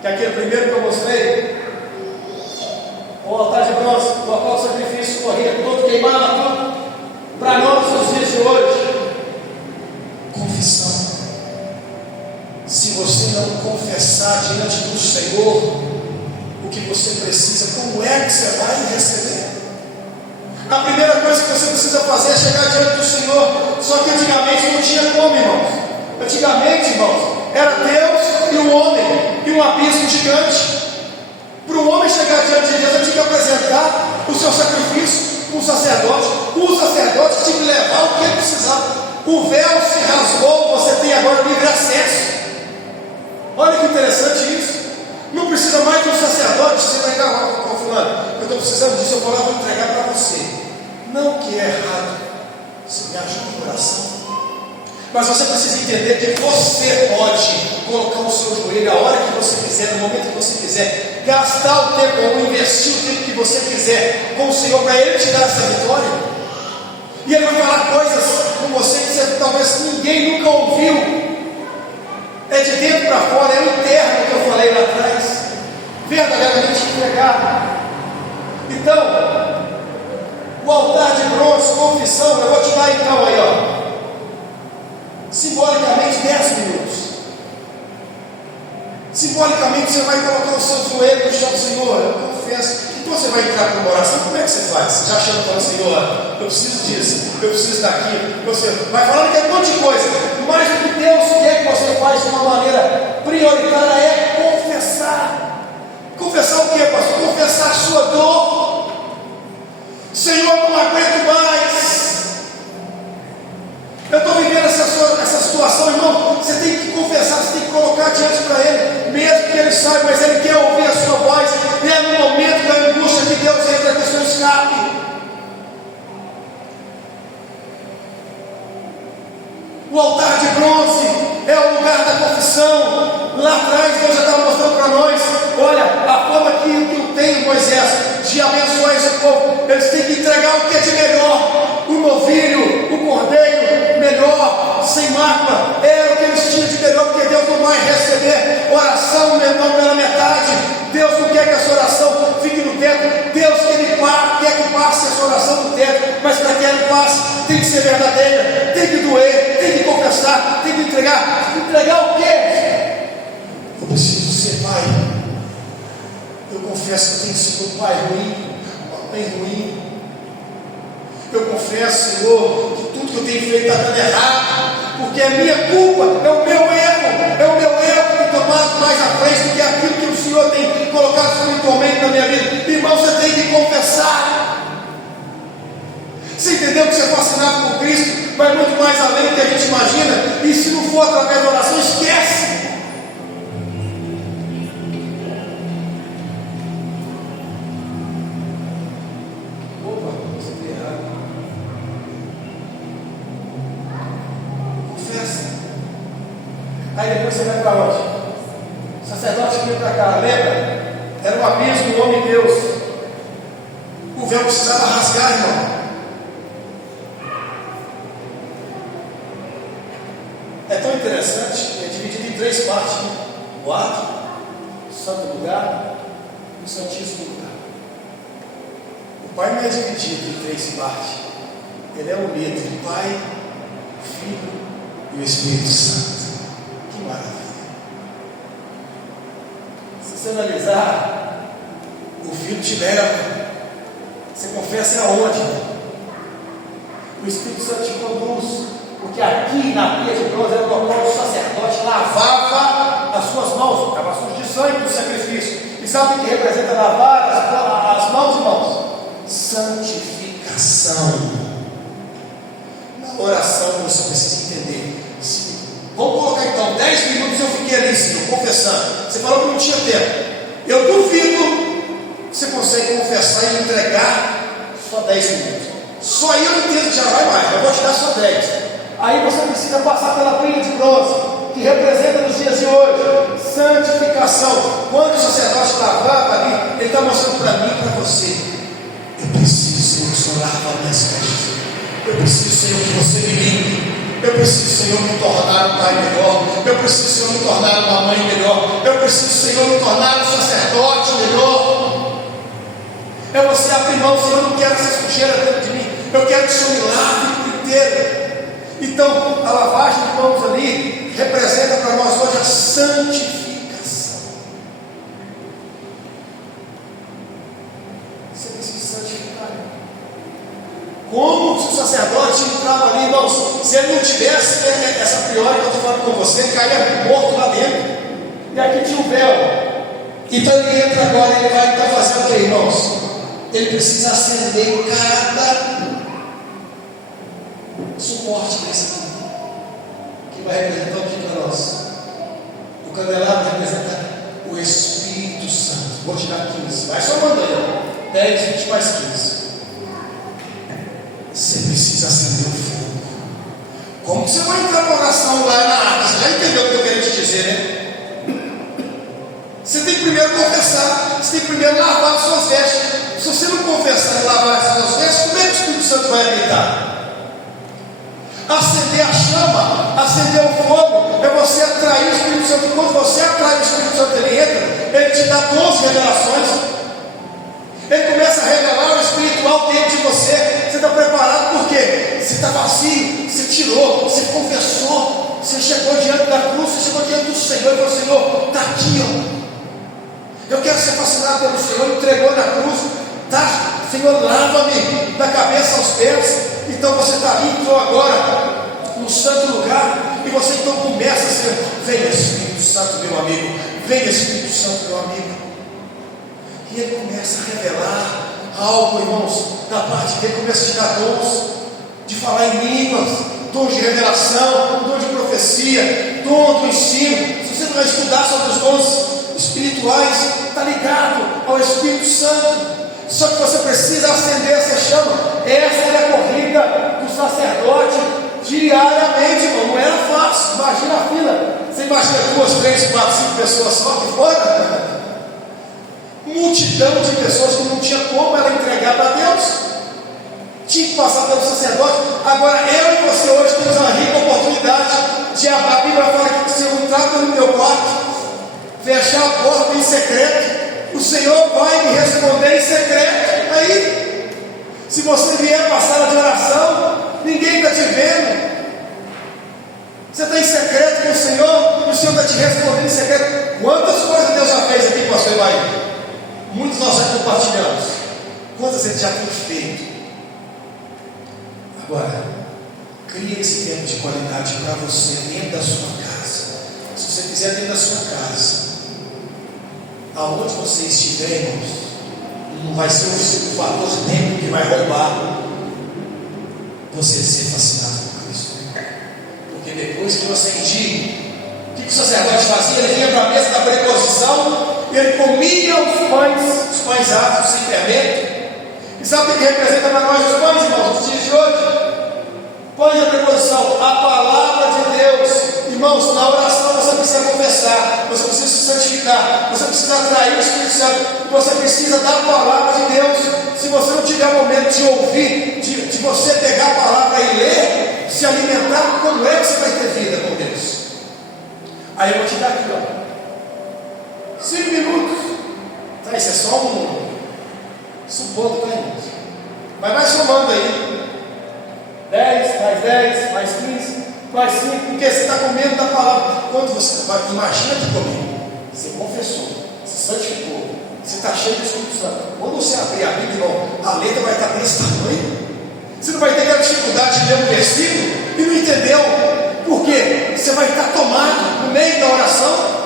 Que aquele primeiro que eu mostrei, o altar de bronze, o local do sacrifício corria todo, queimava tudo. Para nós, nos dias de hoje, confissão. Se você não confessar diante do Senhor o que você precisa, como é que você vai receber? A primeira coisa que você precisa fazer é chegar diante do Senhor. Só que antigamente não tinha como, irmãos. Antigamente, irmãos, era Deus e o homem, e um abismo gigante. Para o homem chegar diante de Deus, ele tinha que apresentar o seu sacrifício com o sacerdote. O sacerdote tinha que levar o que ele precisava. O véu se rasgou, você tem agora livre acesso. Olha que interessante isso. Não precisa mais de um sacerdote. Você vai dar ao fulano, eu estou precisando disso, eu vou lá, vou entregar para você. Não que é errado, você me ajuda no coração. Mas você precisa entender que você pode colocar o seu joelho a hora que você quiser, no momento que você quiser, gastar o tempo ou investir o tempo que você quiser com o Senhor para Ele te dar essa vitória. E Ele vai falar coisas com você que você, talvez ninguém nunca ouviu. É de dentro para fora, é o interno que eu falei lá atrás, verdadeiramente entregado. Então, o altar de bronze, confissão, eu vou te dar então aí, ó, simbolicamente 10 minutos. Simbolicamente você vai colocar o seu joelho no chão do Senhor, eu confesso. Então você vai entrar para uma oração, como é que você faz? Você já chama e fala, Senhor, eu preciso disso, eu preciso daquilo. Você vai falando que é um monte de coisa, mas o que Deus quer que você faça de uma maneira prioritária é confessar. Confessar o que, pastor? Confessar a sua dor. Senhor, eu não aguento mais. Eu estou vivendo essa situação, irmão. Você tem que confessar, você tem que colocar diante para Ele, mesmo que Ele saiba, mas Ele quer ouvir a sua voz. E é no momento da angústia que Deus entra com o seu escape. O altar de bronze é o lugar da confissão. Lá atrás Deus já estava mostrando para nós, olha, a forma que eu tenho, Moisés, de abençoar esse povo, eles têm que entregar o que é de melhor, o novilho, o cordeiro melhor, sem mácula, era o que eles tinham de melhor, porque Deus não vai receber oração menor pela metade. Deus não quer que a sua oração fique no teto. Deus quer que passe a sua oração no teto, mas para que ela passe, tem que ser verdadeira, tem que doer, tem que confessar, tem que entregar. Entregar o quê? Eu preciso ser pai. Eu confesso que eu tenho sido um pai ruim, confesso, Senhor, que tudo que eu tenho feito está dando errado, porque é minha culpa, é o meu erro que tem tomado mais à frente do que aquilo que o Senhor tem colocado espiritualmente na minha vida. Irmão, você tem que confessar. Você entendeu que você é fascinado por Cristo, vai muito mais além do que a gente imagina, e se não for através da oração, esquece. Aí depois você vai para onde? O sacerdote veio para cá, lembra? Era um abismo do homem de Deus. O véu precisava rasgar, irmão. É tão interessante, é dividido em 3 partes: né? O átrio, o santo lugar e o santíssimo lugar. O Pai não é dividido em 3 partes, ele é unido entre o Pai, o Filho e o Espírito Santo. Maravilha. Se você analisar, o Filho te leva, você confessa aonde? O Espírito Santo te conduz, porque aqui na pia de bronze era o local do sacerdote lavava as suas mãos, estava sujo de sangue do sacrifício. E sabe o que representa lavar as mãos, irmãos? Santificação. Na oração você precisa entender. Vamos colocar então 10 minutos eu fiquei ali, Senhor, confessando. Você falou que não tinha tempo. Eu duvido que você consegue confessar e entregar só 10 minutos. Só aí eu entendo que já vai mais. Eu vou te dar só 10. Aí você precisa passar pela pilha de bronze, que representa nos dias de hoje santificação. Quando o sacerdote lavava ali, ele está mostrando para mim e para você: eu preciso, Senhor, que o Senhor lava minhas costas. Eu preciso, Senhor, que você me limpe. Eu preciso, Senhor, me tornar um pai melhor. Eu preciso, Senhor, me tornar uma mãe melhor. Eu preciso, Senhor, me tornar um sacerdote melhor. É você abrir mão: Senhor, eu não quero essa sujeira dentro de mim. Eu quero que o Senhor me lave por inteiro. Então, a lavagem de mãos ali representa para nós hoje a santificação. Você precisa santificar. Como se o sacerdote entrava ali, irmãos, se ele não tivesse essa priori que eu estou falando com você, ele caía morto lá dentro. E aqui tinha um véu. Então ele entra agora e ele vai estar fazendo o que, irmãos? Ele precisa acender cada suporte desse aqui, que vai representar o que para nós? O candelabro representa o Espírito Santo. Vou tirar 15, vai só mandando 10, 20 mais 15. Você precisa acender o fogo. Como que você vai entrar na oração lá na água? Você já entendeu o que eu quero te dizer, né? Você tem que primeiro confessar. Você tem que primeiro lavar as suas vestes. Se você não confessar e lavar as suas vestes, como é que o Espírito Santo vai habitar? Acender a chama, acender o fogo, é você atrair o Espírito Santo. Quando você atrai o Espírito Santo, ele entra, ele te dá 12 revelações. Ele começa a revelar o espiritual dentro de você. Você está preparado por quê? Você está vazio, você tirou, você confessou, você chegou diante da cruz, você chegou diante do Senhor e falou: Senhor, está aqui, ó. Eu quero ser fascinado pelo Senhor. Entregou na cruz, tá? Senhor, lava-me da cabeça aos pés. Então você está ali, entrou agora no santo lugar, e você então começa a ser: venha Espírito Santo, meu amigo, venha Espírito Santo, meu amigo. E ele começa a revelar algo, irmãos, da parte dele. Começa a te dar dons de falar em línguas, dons de revelação, dom de profecia, dom do ensino. Se você não vai estudar sobre os dons espirituais, está ligado ao Espírito Santo. Só que você precisa acender essa chama. Essa é a corrida do sacerdote diariamente, irmão. Não era fácil. Imagina a fila. Você imagina 2, 3, 4, 5 pessoas só aqui fora? Multidão de pessoas que não tinha como ela entregar para Deus. Tinha que passar pelo sacerdote. Agora eu e você hoje temos uma rica oportunidade de abrir. A Bíblia fala que se eu entrar no meu quarto, fechar a porta em secreto, o Senhor vai me responder em secreto. Aí, se você vier para a sala de oração, ninguém está te vendo. Você está em secreto com o Senhor, e o Senhor está te respondendo em secreto. Quantas coisas Deus já fez aqui com a sua Bahia? Muitos nós já compartilhamos. Quantas ele já tem feito? Agora, crie esse tempo de qualidade para você dentro da sua casa. Se você fizer dentro da sua casa, aonde você estiver, irmãos, não vai ser o fator tempo que vai roubar você ser fascinado por Cristo. Porque depois que você indica, o que o sacerdote fazia? Ele vinha para a mesa da preposição e ele comia os pães asmos sem fermento. E sabe o que representa para nós os pães, irmãos, nos dias de hoje? Pães da preposição, a palavra de Deus. Irmãos, na oração você precisa confessar, você precisa se santificar, você precisa atrair o Espírito Santo, você precisa da palavra de Deus. Se você não tiver momento de ouvir, de você pegar a palavra e ler, se alimentar, como é que você vai ter vida com Deus? Aí eu vou te dar aqui, ó, 5 minutos. Tá, isso é só supondo, tá, irmãos? Mas vai somando aí. 10, mais 10, mais 15, mais 5, porque você está comendo da palavra. Quando você vai, imagina que comigo, você confessou, você santificou, você está cheio do Espírito Santo. Quando você abrir a Bíblia, irmão, a letra vai estar desse tamanho. Você não vai ter aquela dificuldade de ler um versículo e não entendeu. Por quê? Você vai estar tomado no meio da oração.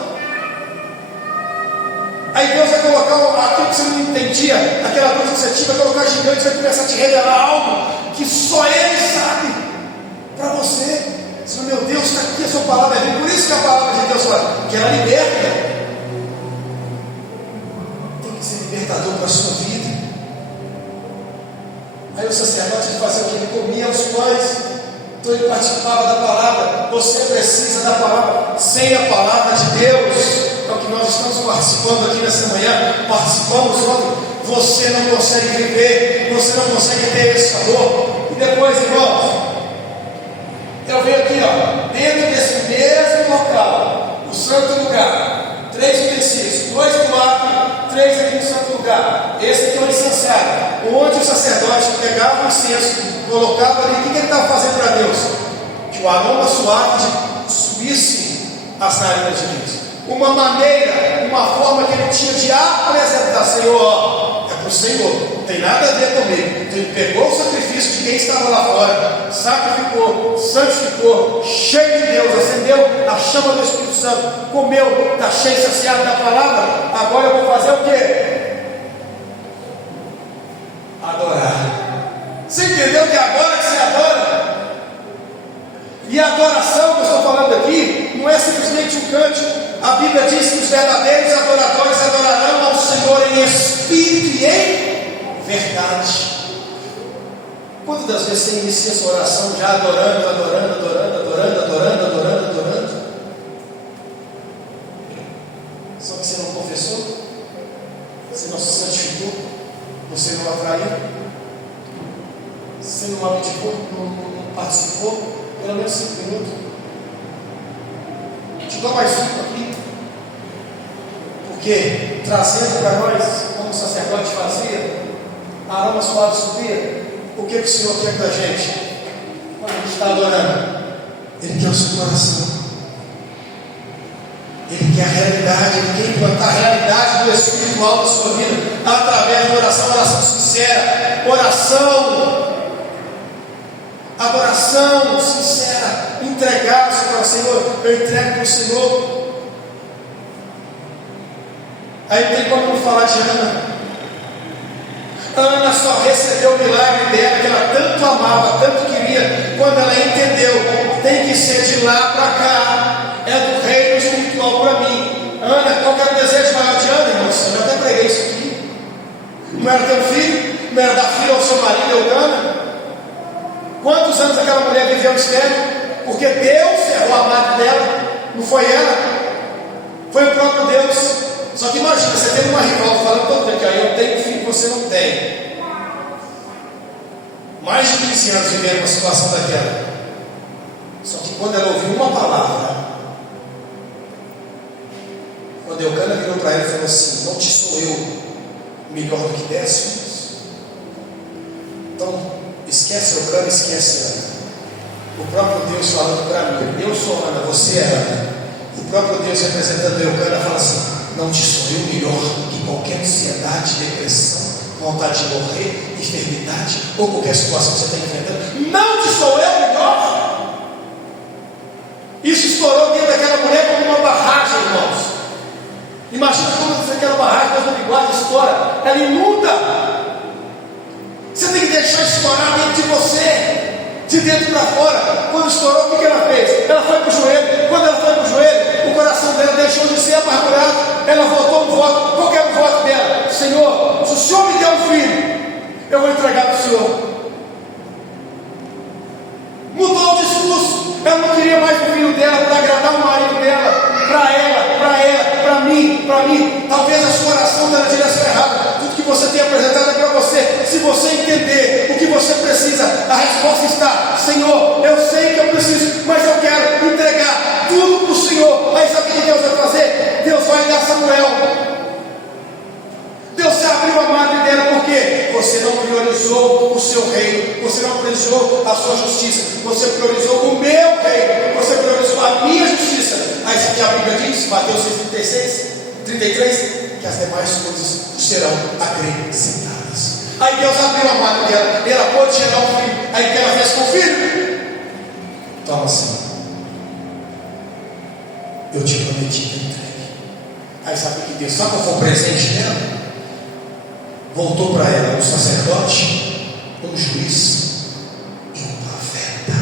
Aí Deus vai colocar aquilo que você não entendia, aquela coisa que você tinha, vai colocar gigante, vai começar a te revelar algo que só Ele sabe para você. Você fala, meu Deus, está aqui a sua palavra. Por isso que a palavra de Deus fala que ela liberta. Tem que ser libertador para a sua vida. Aí o sacerdote fazia o que? Ele comia os pães. Então ele participava da palavra. Você precisa da palavra. Sem a palavra de Deus, é o que nós estamos participando aqui nessa manhã. Participamos ontem. Você não consegue viver, você não consegue ter esse favor. E depois, irmãos, eu venho aqui, ó, dentro desse mesmo local, o santo lugar, 3 utensílios, 2 do lado, 3 aqui no santo lugar. Esse aqui é o incensário, onde o sacerdote pegava o incenso, colocava ali. O que ele estava fazendo para Deus? Que o aroma suave subisse as narinas de Deus. Uma maneira, uma forma que ele tinha de apresentar, Senhor, ó, é para o Senhor, não tem nada a ver comigo. Então ele pegou o sacrifício de quem estava lá fora, sacrificou, santificou, cheio de Deus, acendeu a chama do Espírito Santo, comeu, está cheio, saciado da palavra. Agora eu vou fazer o quê? Adorar. Você entendeu que é agora que você adora? E a adoração que eu estou falando aqui não é simplesmente um cântico. A Bíblia diz que os verdadeiros adoradores adorarão ao Senhor em espírito e em verdade. Quantas das vezes você inicia sua oração já adorando? Só que você não confessou, você não se santificou, você não atraiu, você não abdicou, não participou, pelo menos 5 minutos. Te dou mais 5 aqui, porque trazendo para nós, como o sacerdote fazia, aroma suave subia. O que o Senhor quer da gente? Quando a gente está adorando, Ele quer o seu coração, Ele quer a realidade, Ele quer implantar a realidade do espiritual da sua vida, através da oração, oração sincera, adoração sincera, entregar o seu coração. Senhor, eu entrego para o Senhor. Aí não tem como não falar de Ana. Ana só recebeu o milagre dela, que ela tanto amava, tanto queria, quando ela entendeu, tem que ser de lá para cá, é do reino espiritual para mim. Ana, qual que era o desejo maior de Ana, irmãos? Eu já até preguei isso aqui. Não era ter um filho, não era dar filho ao seu marido, Eucana. Quantos anos aquela mulher viveu estéril? Porque Deus errou a madre dela, não foi ela, foi o próprio Deus. Só que imagina, você tem uma rival falando todo tempo que eu tenho filho, você não tem. Mais de 15 anos vivendo uma situação daquela. Só que quando ela ouviu uma palavra, quando Eucana virou para ela e falou assim: não te sou eu melhor do que 10 filhos? Então esquece Eucana, esquece Ana. O próprio Deus falando para mim: eu sou Ana, você é Ana. O próprio Deus representando Eucana fala assim: não te sou eu melhor do que qualquer ansiedade, depressão, vontade de morrer, enfermidade dificuldade, ou qualquer situação que você está enfrentando, não te sou eu melhor? Isso estourou dentro daquela mulher como uma barragem, irmãos. Imagina como aquela barragem, Deus não me guarda, estoura, ela inunda. Você tem que deixar estourar dentro de você, de dentro para fora. Quando estourou, o que ela fez? Ela foi para o joelho. Quando ela foi para o joelho, o coração dela deixou de ser amargurado. Ela voltou um voto. Qual que era o voto dela? Senhor, se o Senhor me der um filho, eu vou entregar para o Senhor. Mudou o discurso. Ela não queria mais o filho dela para agradar o marido dela, para mim. Talvez a sua oração está na direção errada. Tudo que você tem apresentado é para você. Se você entender o que você precisa, a resposta está: Senhor, eu sei que eu preciso, mas eu quero entregar tudo para o Senhor. Aí sabe o que Deus vai fazer? Deus vai dar Samuel. Deus abriu a madre dela porque você não priorizou o seu reino, você não priorizou a sua justiça, você priorizou o meu reino, você priorizou a minha justiça. Aí isso aqui a Bíblia diz, Mateus 6,33, que as demais coisas serão acrescentadas. Aí Deus abriu a madre dela, e ela pôde gerar um filho. Aí o que ela fez com o filho? Toma assim, eu te prometi que eu entregue. Aí sabe o que Deus, sabe qual foi o presente dela? Voltou para ela um sacerdote, um juiz e um profeta.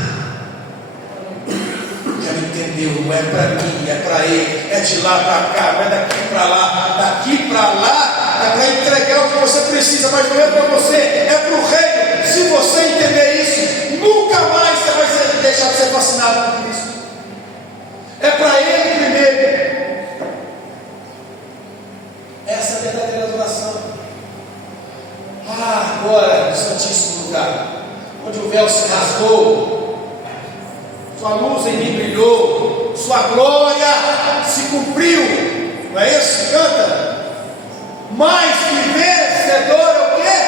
Porque ela entendeu, não é para mim, é para ele, é de lá para cá, não é daqui para lá, é para entregar o que você precisa, mas não é para você, é para o reino. Se você entender isso, nunca mais você vai deixar de ser fascinado por Cristo. É para ele primeiro. Essa é a verdadeira adoração. Agora, no Santíssimo Lugar, onde o véu se rasgou, sua luz em mim brilhou, sua glória se cumpriu. Não é isso que canta? Mais que vencedor é o quê?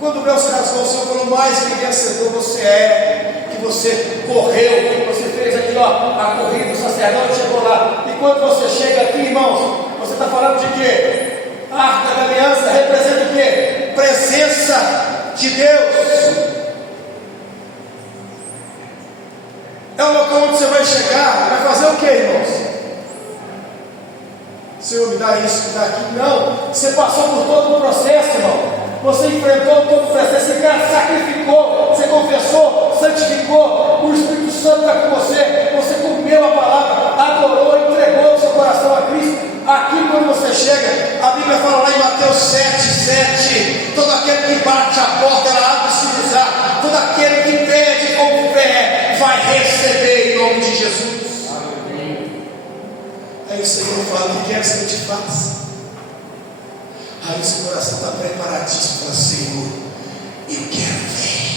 Quando o véu se rasgou, o Senhor falou: mais que vencedor você é, que você correu, você fez aquilo, a corrida, o sacerdote chegou lá. E quando você chega aqui, irmãos, você está falando de quê? A Arca da Aliança representa o quê? Presença de Deus. É o local onde você vai chegar, vai fazer o quê, irmãos? Senhor, me dá isso, me dá aquilo. Não, você passou por todo o processo, irmão. Você enfrentou todo o processo, você sacrificou, você confessou, santificou, o Espírito Santo está com você, você comeu a palavra, adorou, entregou o seu coração a Cristo. Aqui quando você chega, a Bíblia fala lá em Mateus 7,7: todo aquele que bate a porta, ela abre-se e usar. Todo aquele que pede com fé vai receber em nome de Jesus. Amém. Aí o Senhor fala: o que queres que eu te faça? Aí o seu coração está preparadíssimo para: Senhor, eu quero ver.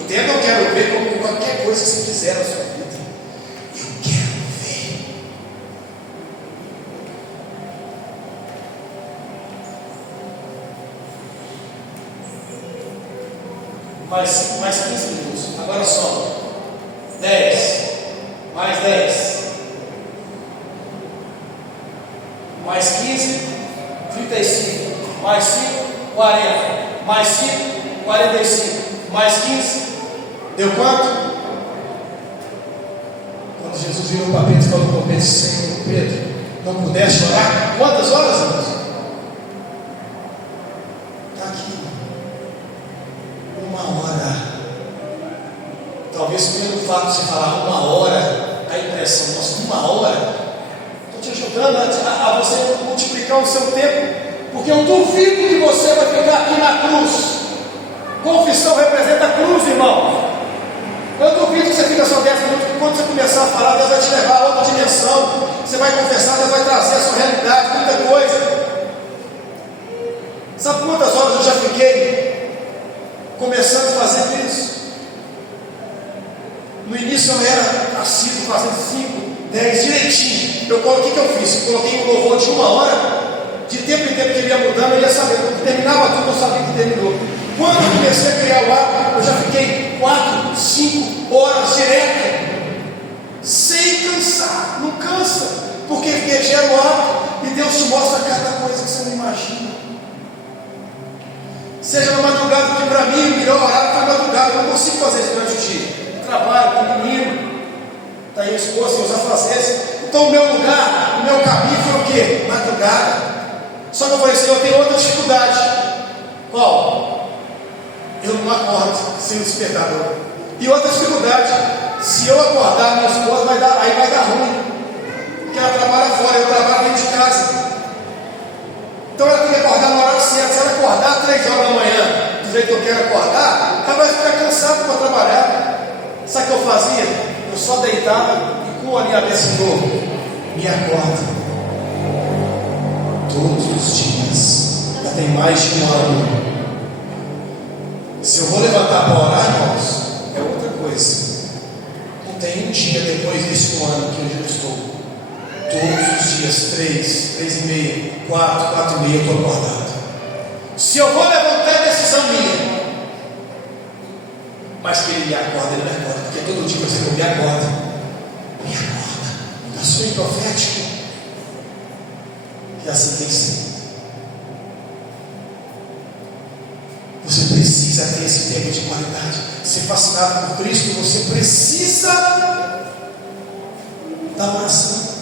Entenda, eu quero ver como qualquer coisa que você quiser na sua vida. Eu quero ver. Mais 15 minutos. Agora só 10. Mais 10. Mais 15, 35. Mais 5, 40. Mais 5, 45. Mais 15. Deu quanto? Quando Jesus virou para Pedro e falou com Pedro: Senhor, Pedro, não pudeste orar? Quantas horas, irmãos? Está aqui. 1 hora. Talvez pelo fato de você falar 1 hora, a impressão: nossa, 1 hora. Estou te ajudando a você multiplicar o seu tempo, porque eu duvido que você vai ficar aqui na cruz. Confissão representa a cruz, irmão. Eu duvido que você fique só 10 minutos, porque quando você começar a falar, Deus vai te levar a outra dimensão. Você vai confessar, Deus vai trazer a sua realidade, muita coisa. Sabe quantas horas eu já fiquei começando a fazer isso? No início eu era assíduo, fazendo 5, 10 direitinho. O que eu fiz? Eu coloquei um louvor de 1 hora, de tempo em tempo que ele ia mudando, eu ia sabendo. Quando terminava tudo, eu sabia que terminou. Quando eu comecei a criar o hábito, eu já fiquei 4, 5 horas direto, sem cansar. Não cansa, porque gera o hábito. e Deus te mostra cada coisa que você não imagina. Seja na madrugada, que para mim o melhor horário foi a madrugada. Eu não consigo fazer isso durante o dia. Trabalho, com menino, está aí a esposa, tem os afazeres. Então o meu lugar, o meu caminho foi o quê? Madrugada. Só que eu falei assim, eu tenho outra dificuldade. Qual? Eu não acordo sem o despertador. E outra dificuldade, se eu acordar minha esposa, vai dar ruim. Porque ela trabalha fora, eu trabalho dentro de casa. Então ela tem que acordar na hora certa. Se ela acordar 3 horas da manhã, do jeito que eu quero acordar, ela vai ficar cansada para trabalhar. Sabe o que eu fazia? Eu só deitava e com a minha Senhor, me acorda. Todos os dias, já tem mais de um ano. Se eu vou levantar para orar, irmãos, é outra coisa. Não tem um dia depois desse ano que eu já estou. Todos os dias, 3, 3h30, 4, 4h30, eu estou acordado. Se eu vou levantar, é decisão minha. Mas que ele me acorda, porque todo dia você não me acorda. Me acorda. Eu sou profético. E assim tem que ser. Você precisa ter esse tempo de qualidade. Ser fascinado por Cristo, você precisa da oração.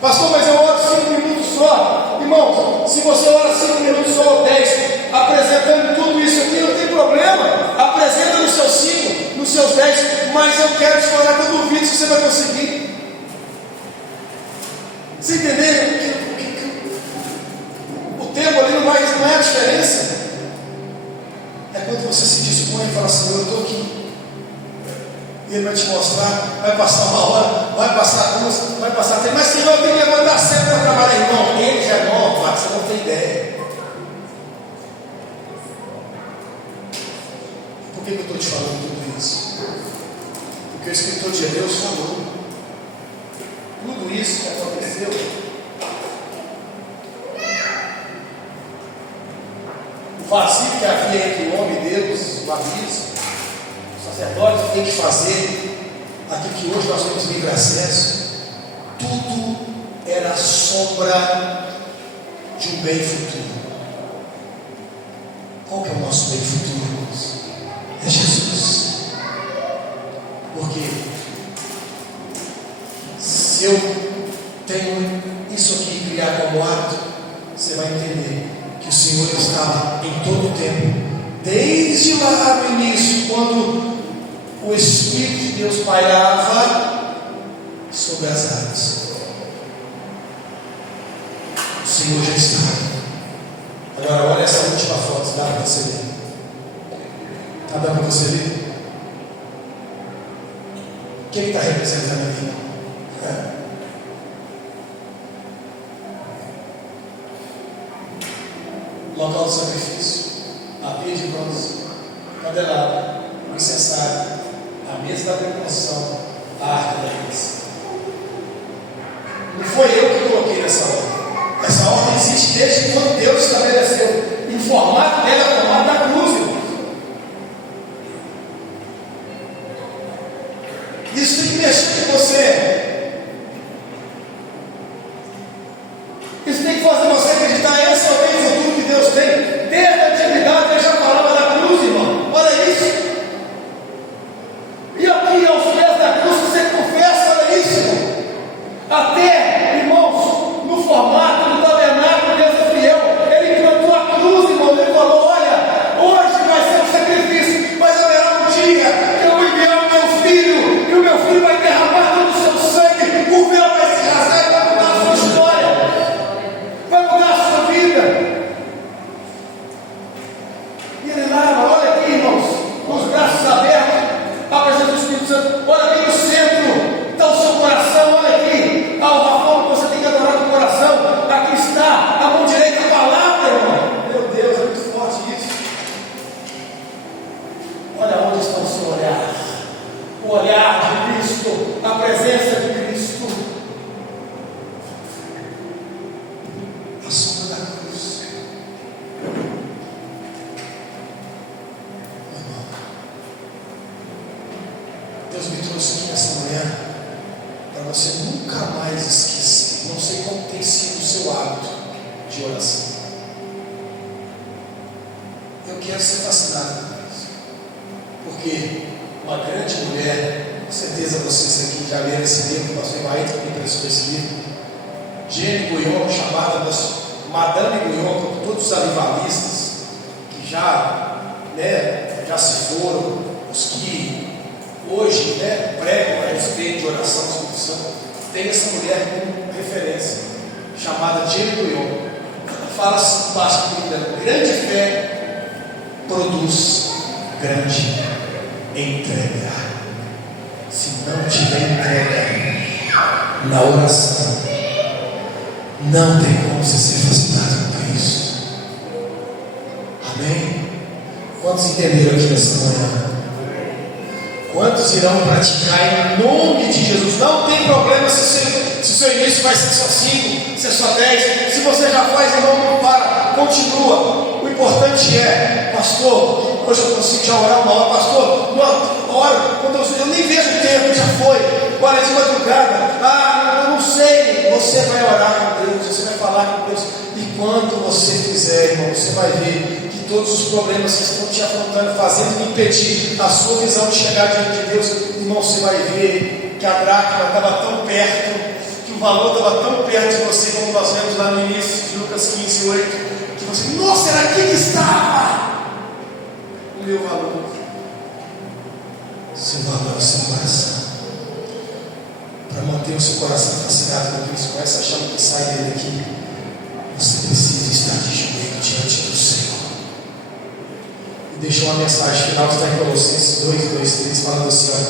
Pastor, mas eu oro 5 minutos só. Irmão, se você ora 5 minutos só ou 10, apresentando tudo isso aqui, não tem problema. Apresenta nos seus 5, nos seus 10, mas eu quero te falar que eu duvido se você vai conseguir. Você entendeu? O tempo ali não é a diferença. É quando você se dispõe e fala assim, eu estou aqui. E Ele vai te mostrar, vai passar uma hora, vai passar 2, vai passar 3, mas Senhor, eu tenho que levantar cedo para trabalhar, irmão. Ele já é novo, você não tem ideia. Por que eu estou te falando tudo isso? Porque o escritor de Hebreus falou. Tudo isso que aconteceu, o vazio que havia entre o homem e Deus, o abismo, o sacerdote tem que fazer aquilo que hoje nós temos livre acesso, tudo era sombra de um bem futuro. Qual que é o nosso bem futuro, irmãos? É Jesus. Porque se eu tenho isso aqui criar como hábito, você vai entender que o Senhor estava em todo o tempo, desde lá no início, quando o Espírito de Deus pairava sobre as águas. O Senhor já estava. Agora olha essa última foto, dá para você ver? Dá para você ver? Quem está representando aqui? Local do sacrifício, a pia de bronze, candelabro, o incensário, a mesa da decoração, a arca da aliança. Não foi eu que coloquei nessa ordem. Essa ordem existe desde quando Deus estabeleceu. E o formato dela é o formato da cruz, irmãos. Isso tem que mexer com você. Isso tem que fazer você acreditar. Esse é o bem futuro que Deus tem. Desde a antiguidade ele já falava da cruz, irmão. Olha isso. E aqui aos pés da cruz você confessa, olha isso, irmão. Até, irmãos, no formato do tabernáculo, Deus é fiel. Ele plantou a cruz, irmão. Ele falou: olha, hoje vai ser um sacrifício, mas haverá um dia que eu vou enviar o meu filho, que o meu filho vai derramar todo o seu sangue, o véu vai se rasgar e vai mudar a sua história, vai mudar a sua vida. E ele lá, olha aqui, irmãos, com os braços abertos, a presença do Espírito Santo. Olha aqui no centro, está o seu coração, olha aqui, a forma que você tem que adorar com o coração. Aqui está a mão direita, a palavra, irmão. Meu Deus, é muito forte isso. Olha onde está o seu olhar, o olhar de Cristo, a presença de Cristo, a sombra da cruz. Deus me trouxe aqui nessa manhã para você nunca mais esquecer. Não sei como tem sido de oração. Eu quero ser fascinado por isso, porque uma grande mulher, com certeza vocês aqui já leram esse livro, o pastor Imaíto me emprestou esse livro, Jane Guyon, chamada Madame Guyon, por todos os avivalistas que já se foram, os que hoje pregam a respeito de oração do Espírito Santo. Tem essa mulher como referência, chamada Jane Guyon. Fala-se embaixo que grande fé produz grande entrega. Se não tiver entrega na oração, não tem como você ser fascinado com Cristo. Amém? Quantos entenderam aqui nessa manhã? Quantos irão praticar em nome de Jesus? Não tem problema se o seu início vai ser só 5, se é só 10. Se você já faz, irmão, não para, continua. O importante é, pastor, hoje eu consigo já orar uma hora. Pastor, uma hora, quando eu nem vejo o tempo, já foi. Agora é de madrugada. Eu não sei. Você vai orar com Deus, você vai falar com Deus. E quando você fizer, irmão, você vai ver que todos os problemas que estão te afrontando, fazendo impedir a sua visão de chegar diante de Deus, irmão, você vai ver que a dracma estava tão perto, que o valor estava tão perto de você, como nós vemos lá no início de Lucas 15, 8, que você, nossa, era aqui que estava o meu valor. Seu valor é o seu coração. Para manter o seu coração fascinado com Cristo, com essa chama que sai dele aqui, você precisa estar de joelho diante do Senhor. E deixou uma mensagem final que está em Colossenses 2, 2, 3, falando assim: olha,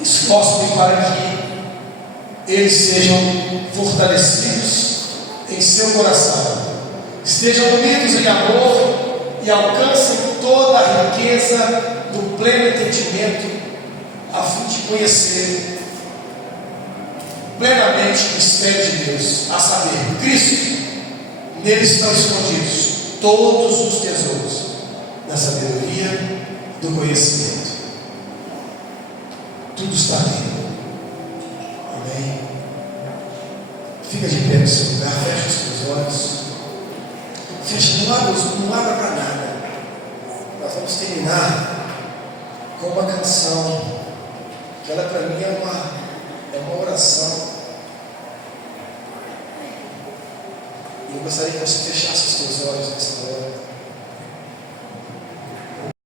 esforço-me para que eles sejam fortalecidos em seu coração, estejam unidos em amor e alcancem toda a riqueza do pleno entendimento, a fim de conhecer plenamente o mistério de Deus, a saber, Cristo. Neles estão escondidos todos os tesouros da sabedoria e do conhecimento. Tudo está ali. Amém? Fica de pé no seu lugar, fecha os seus olhos. Fecha, não abra para nada. Nós vamos terminar com uma canção, que ela para mim é uma oração. E eu gostaria que você fechasse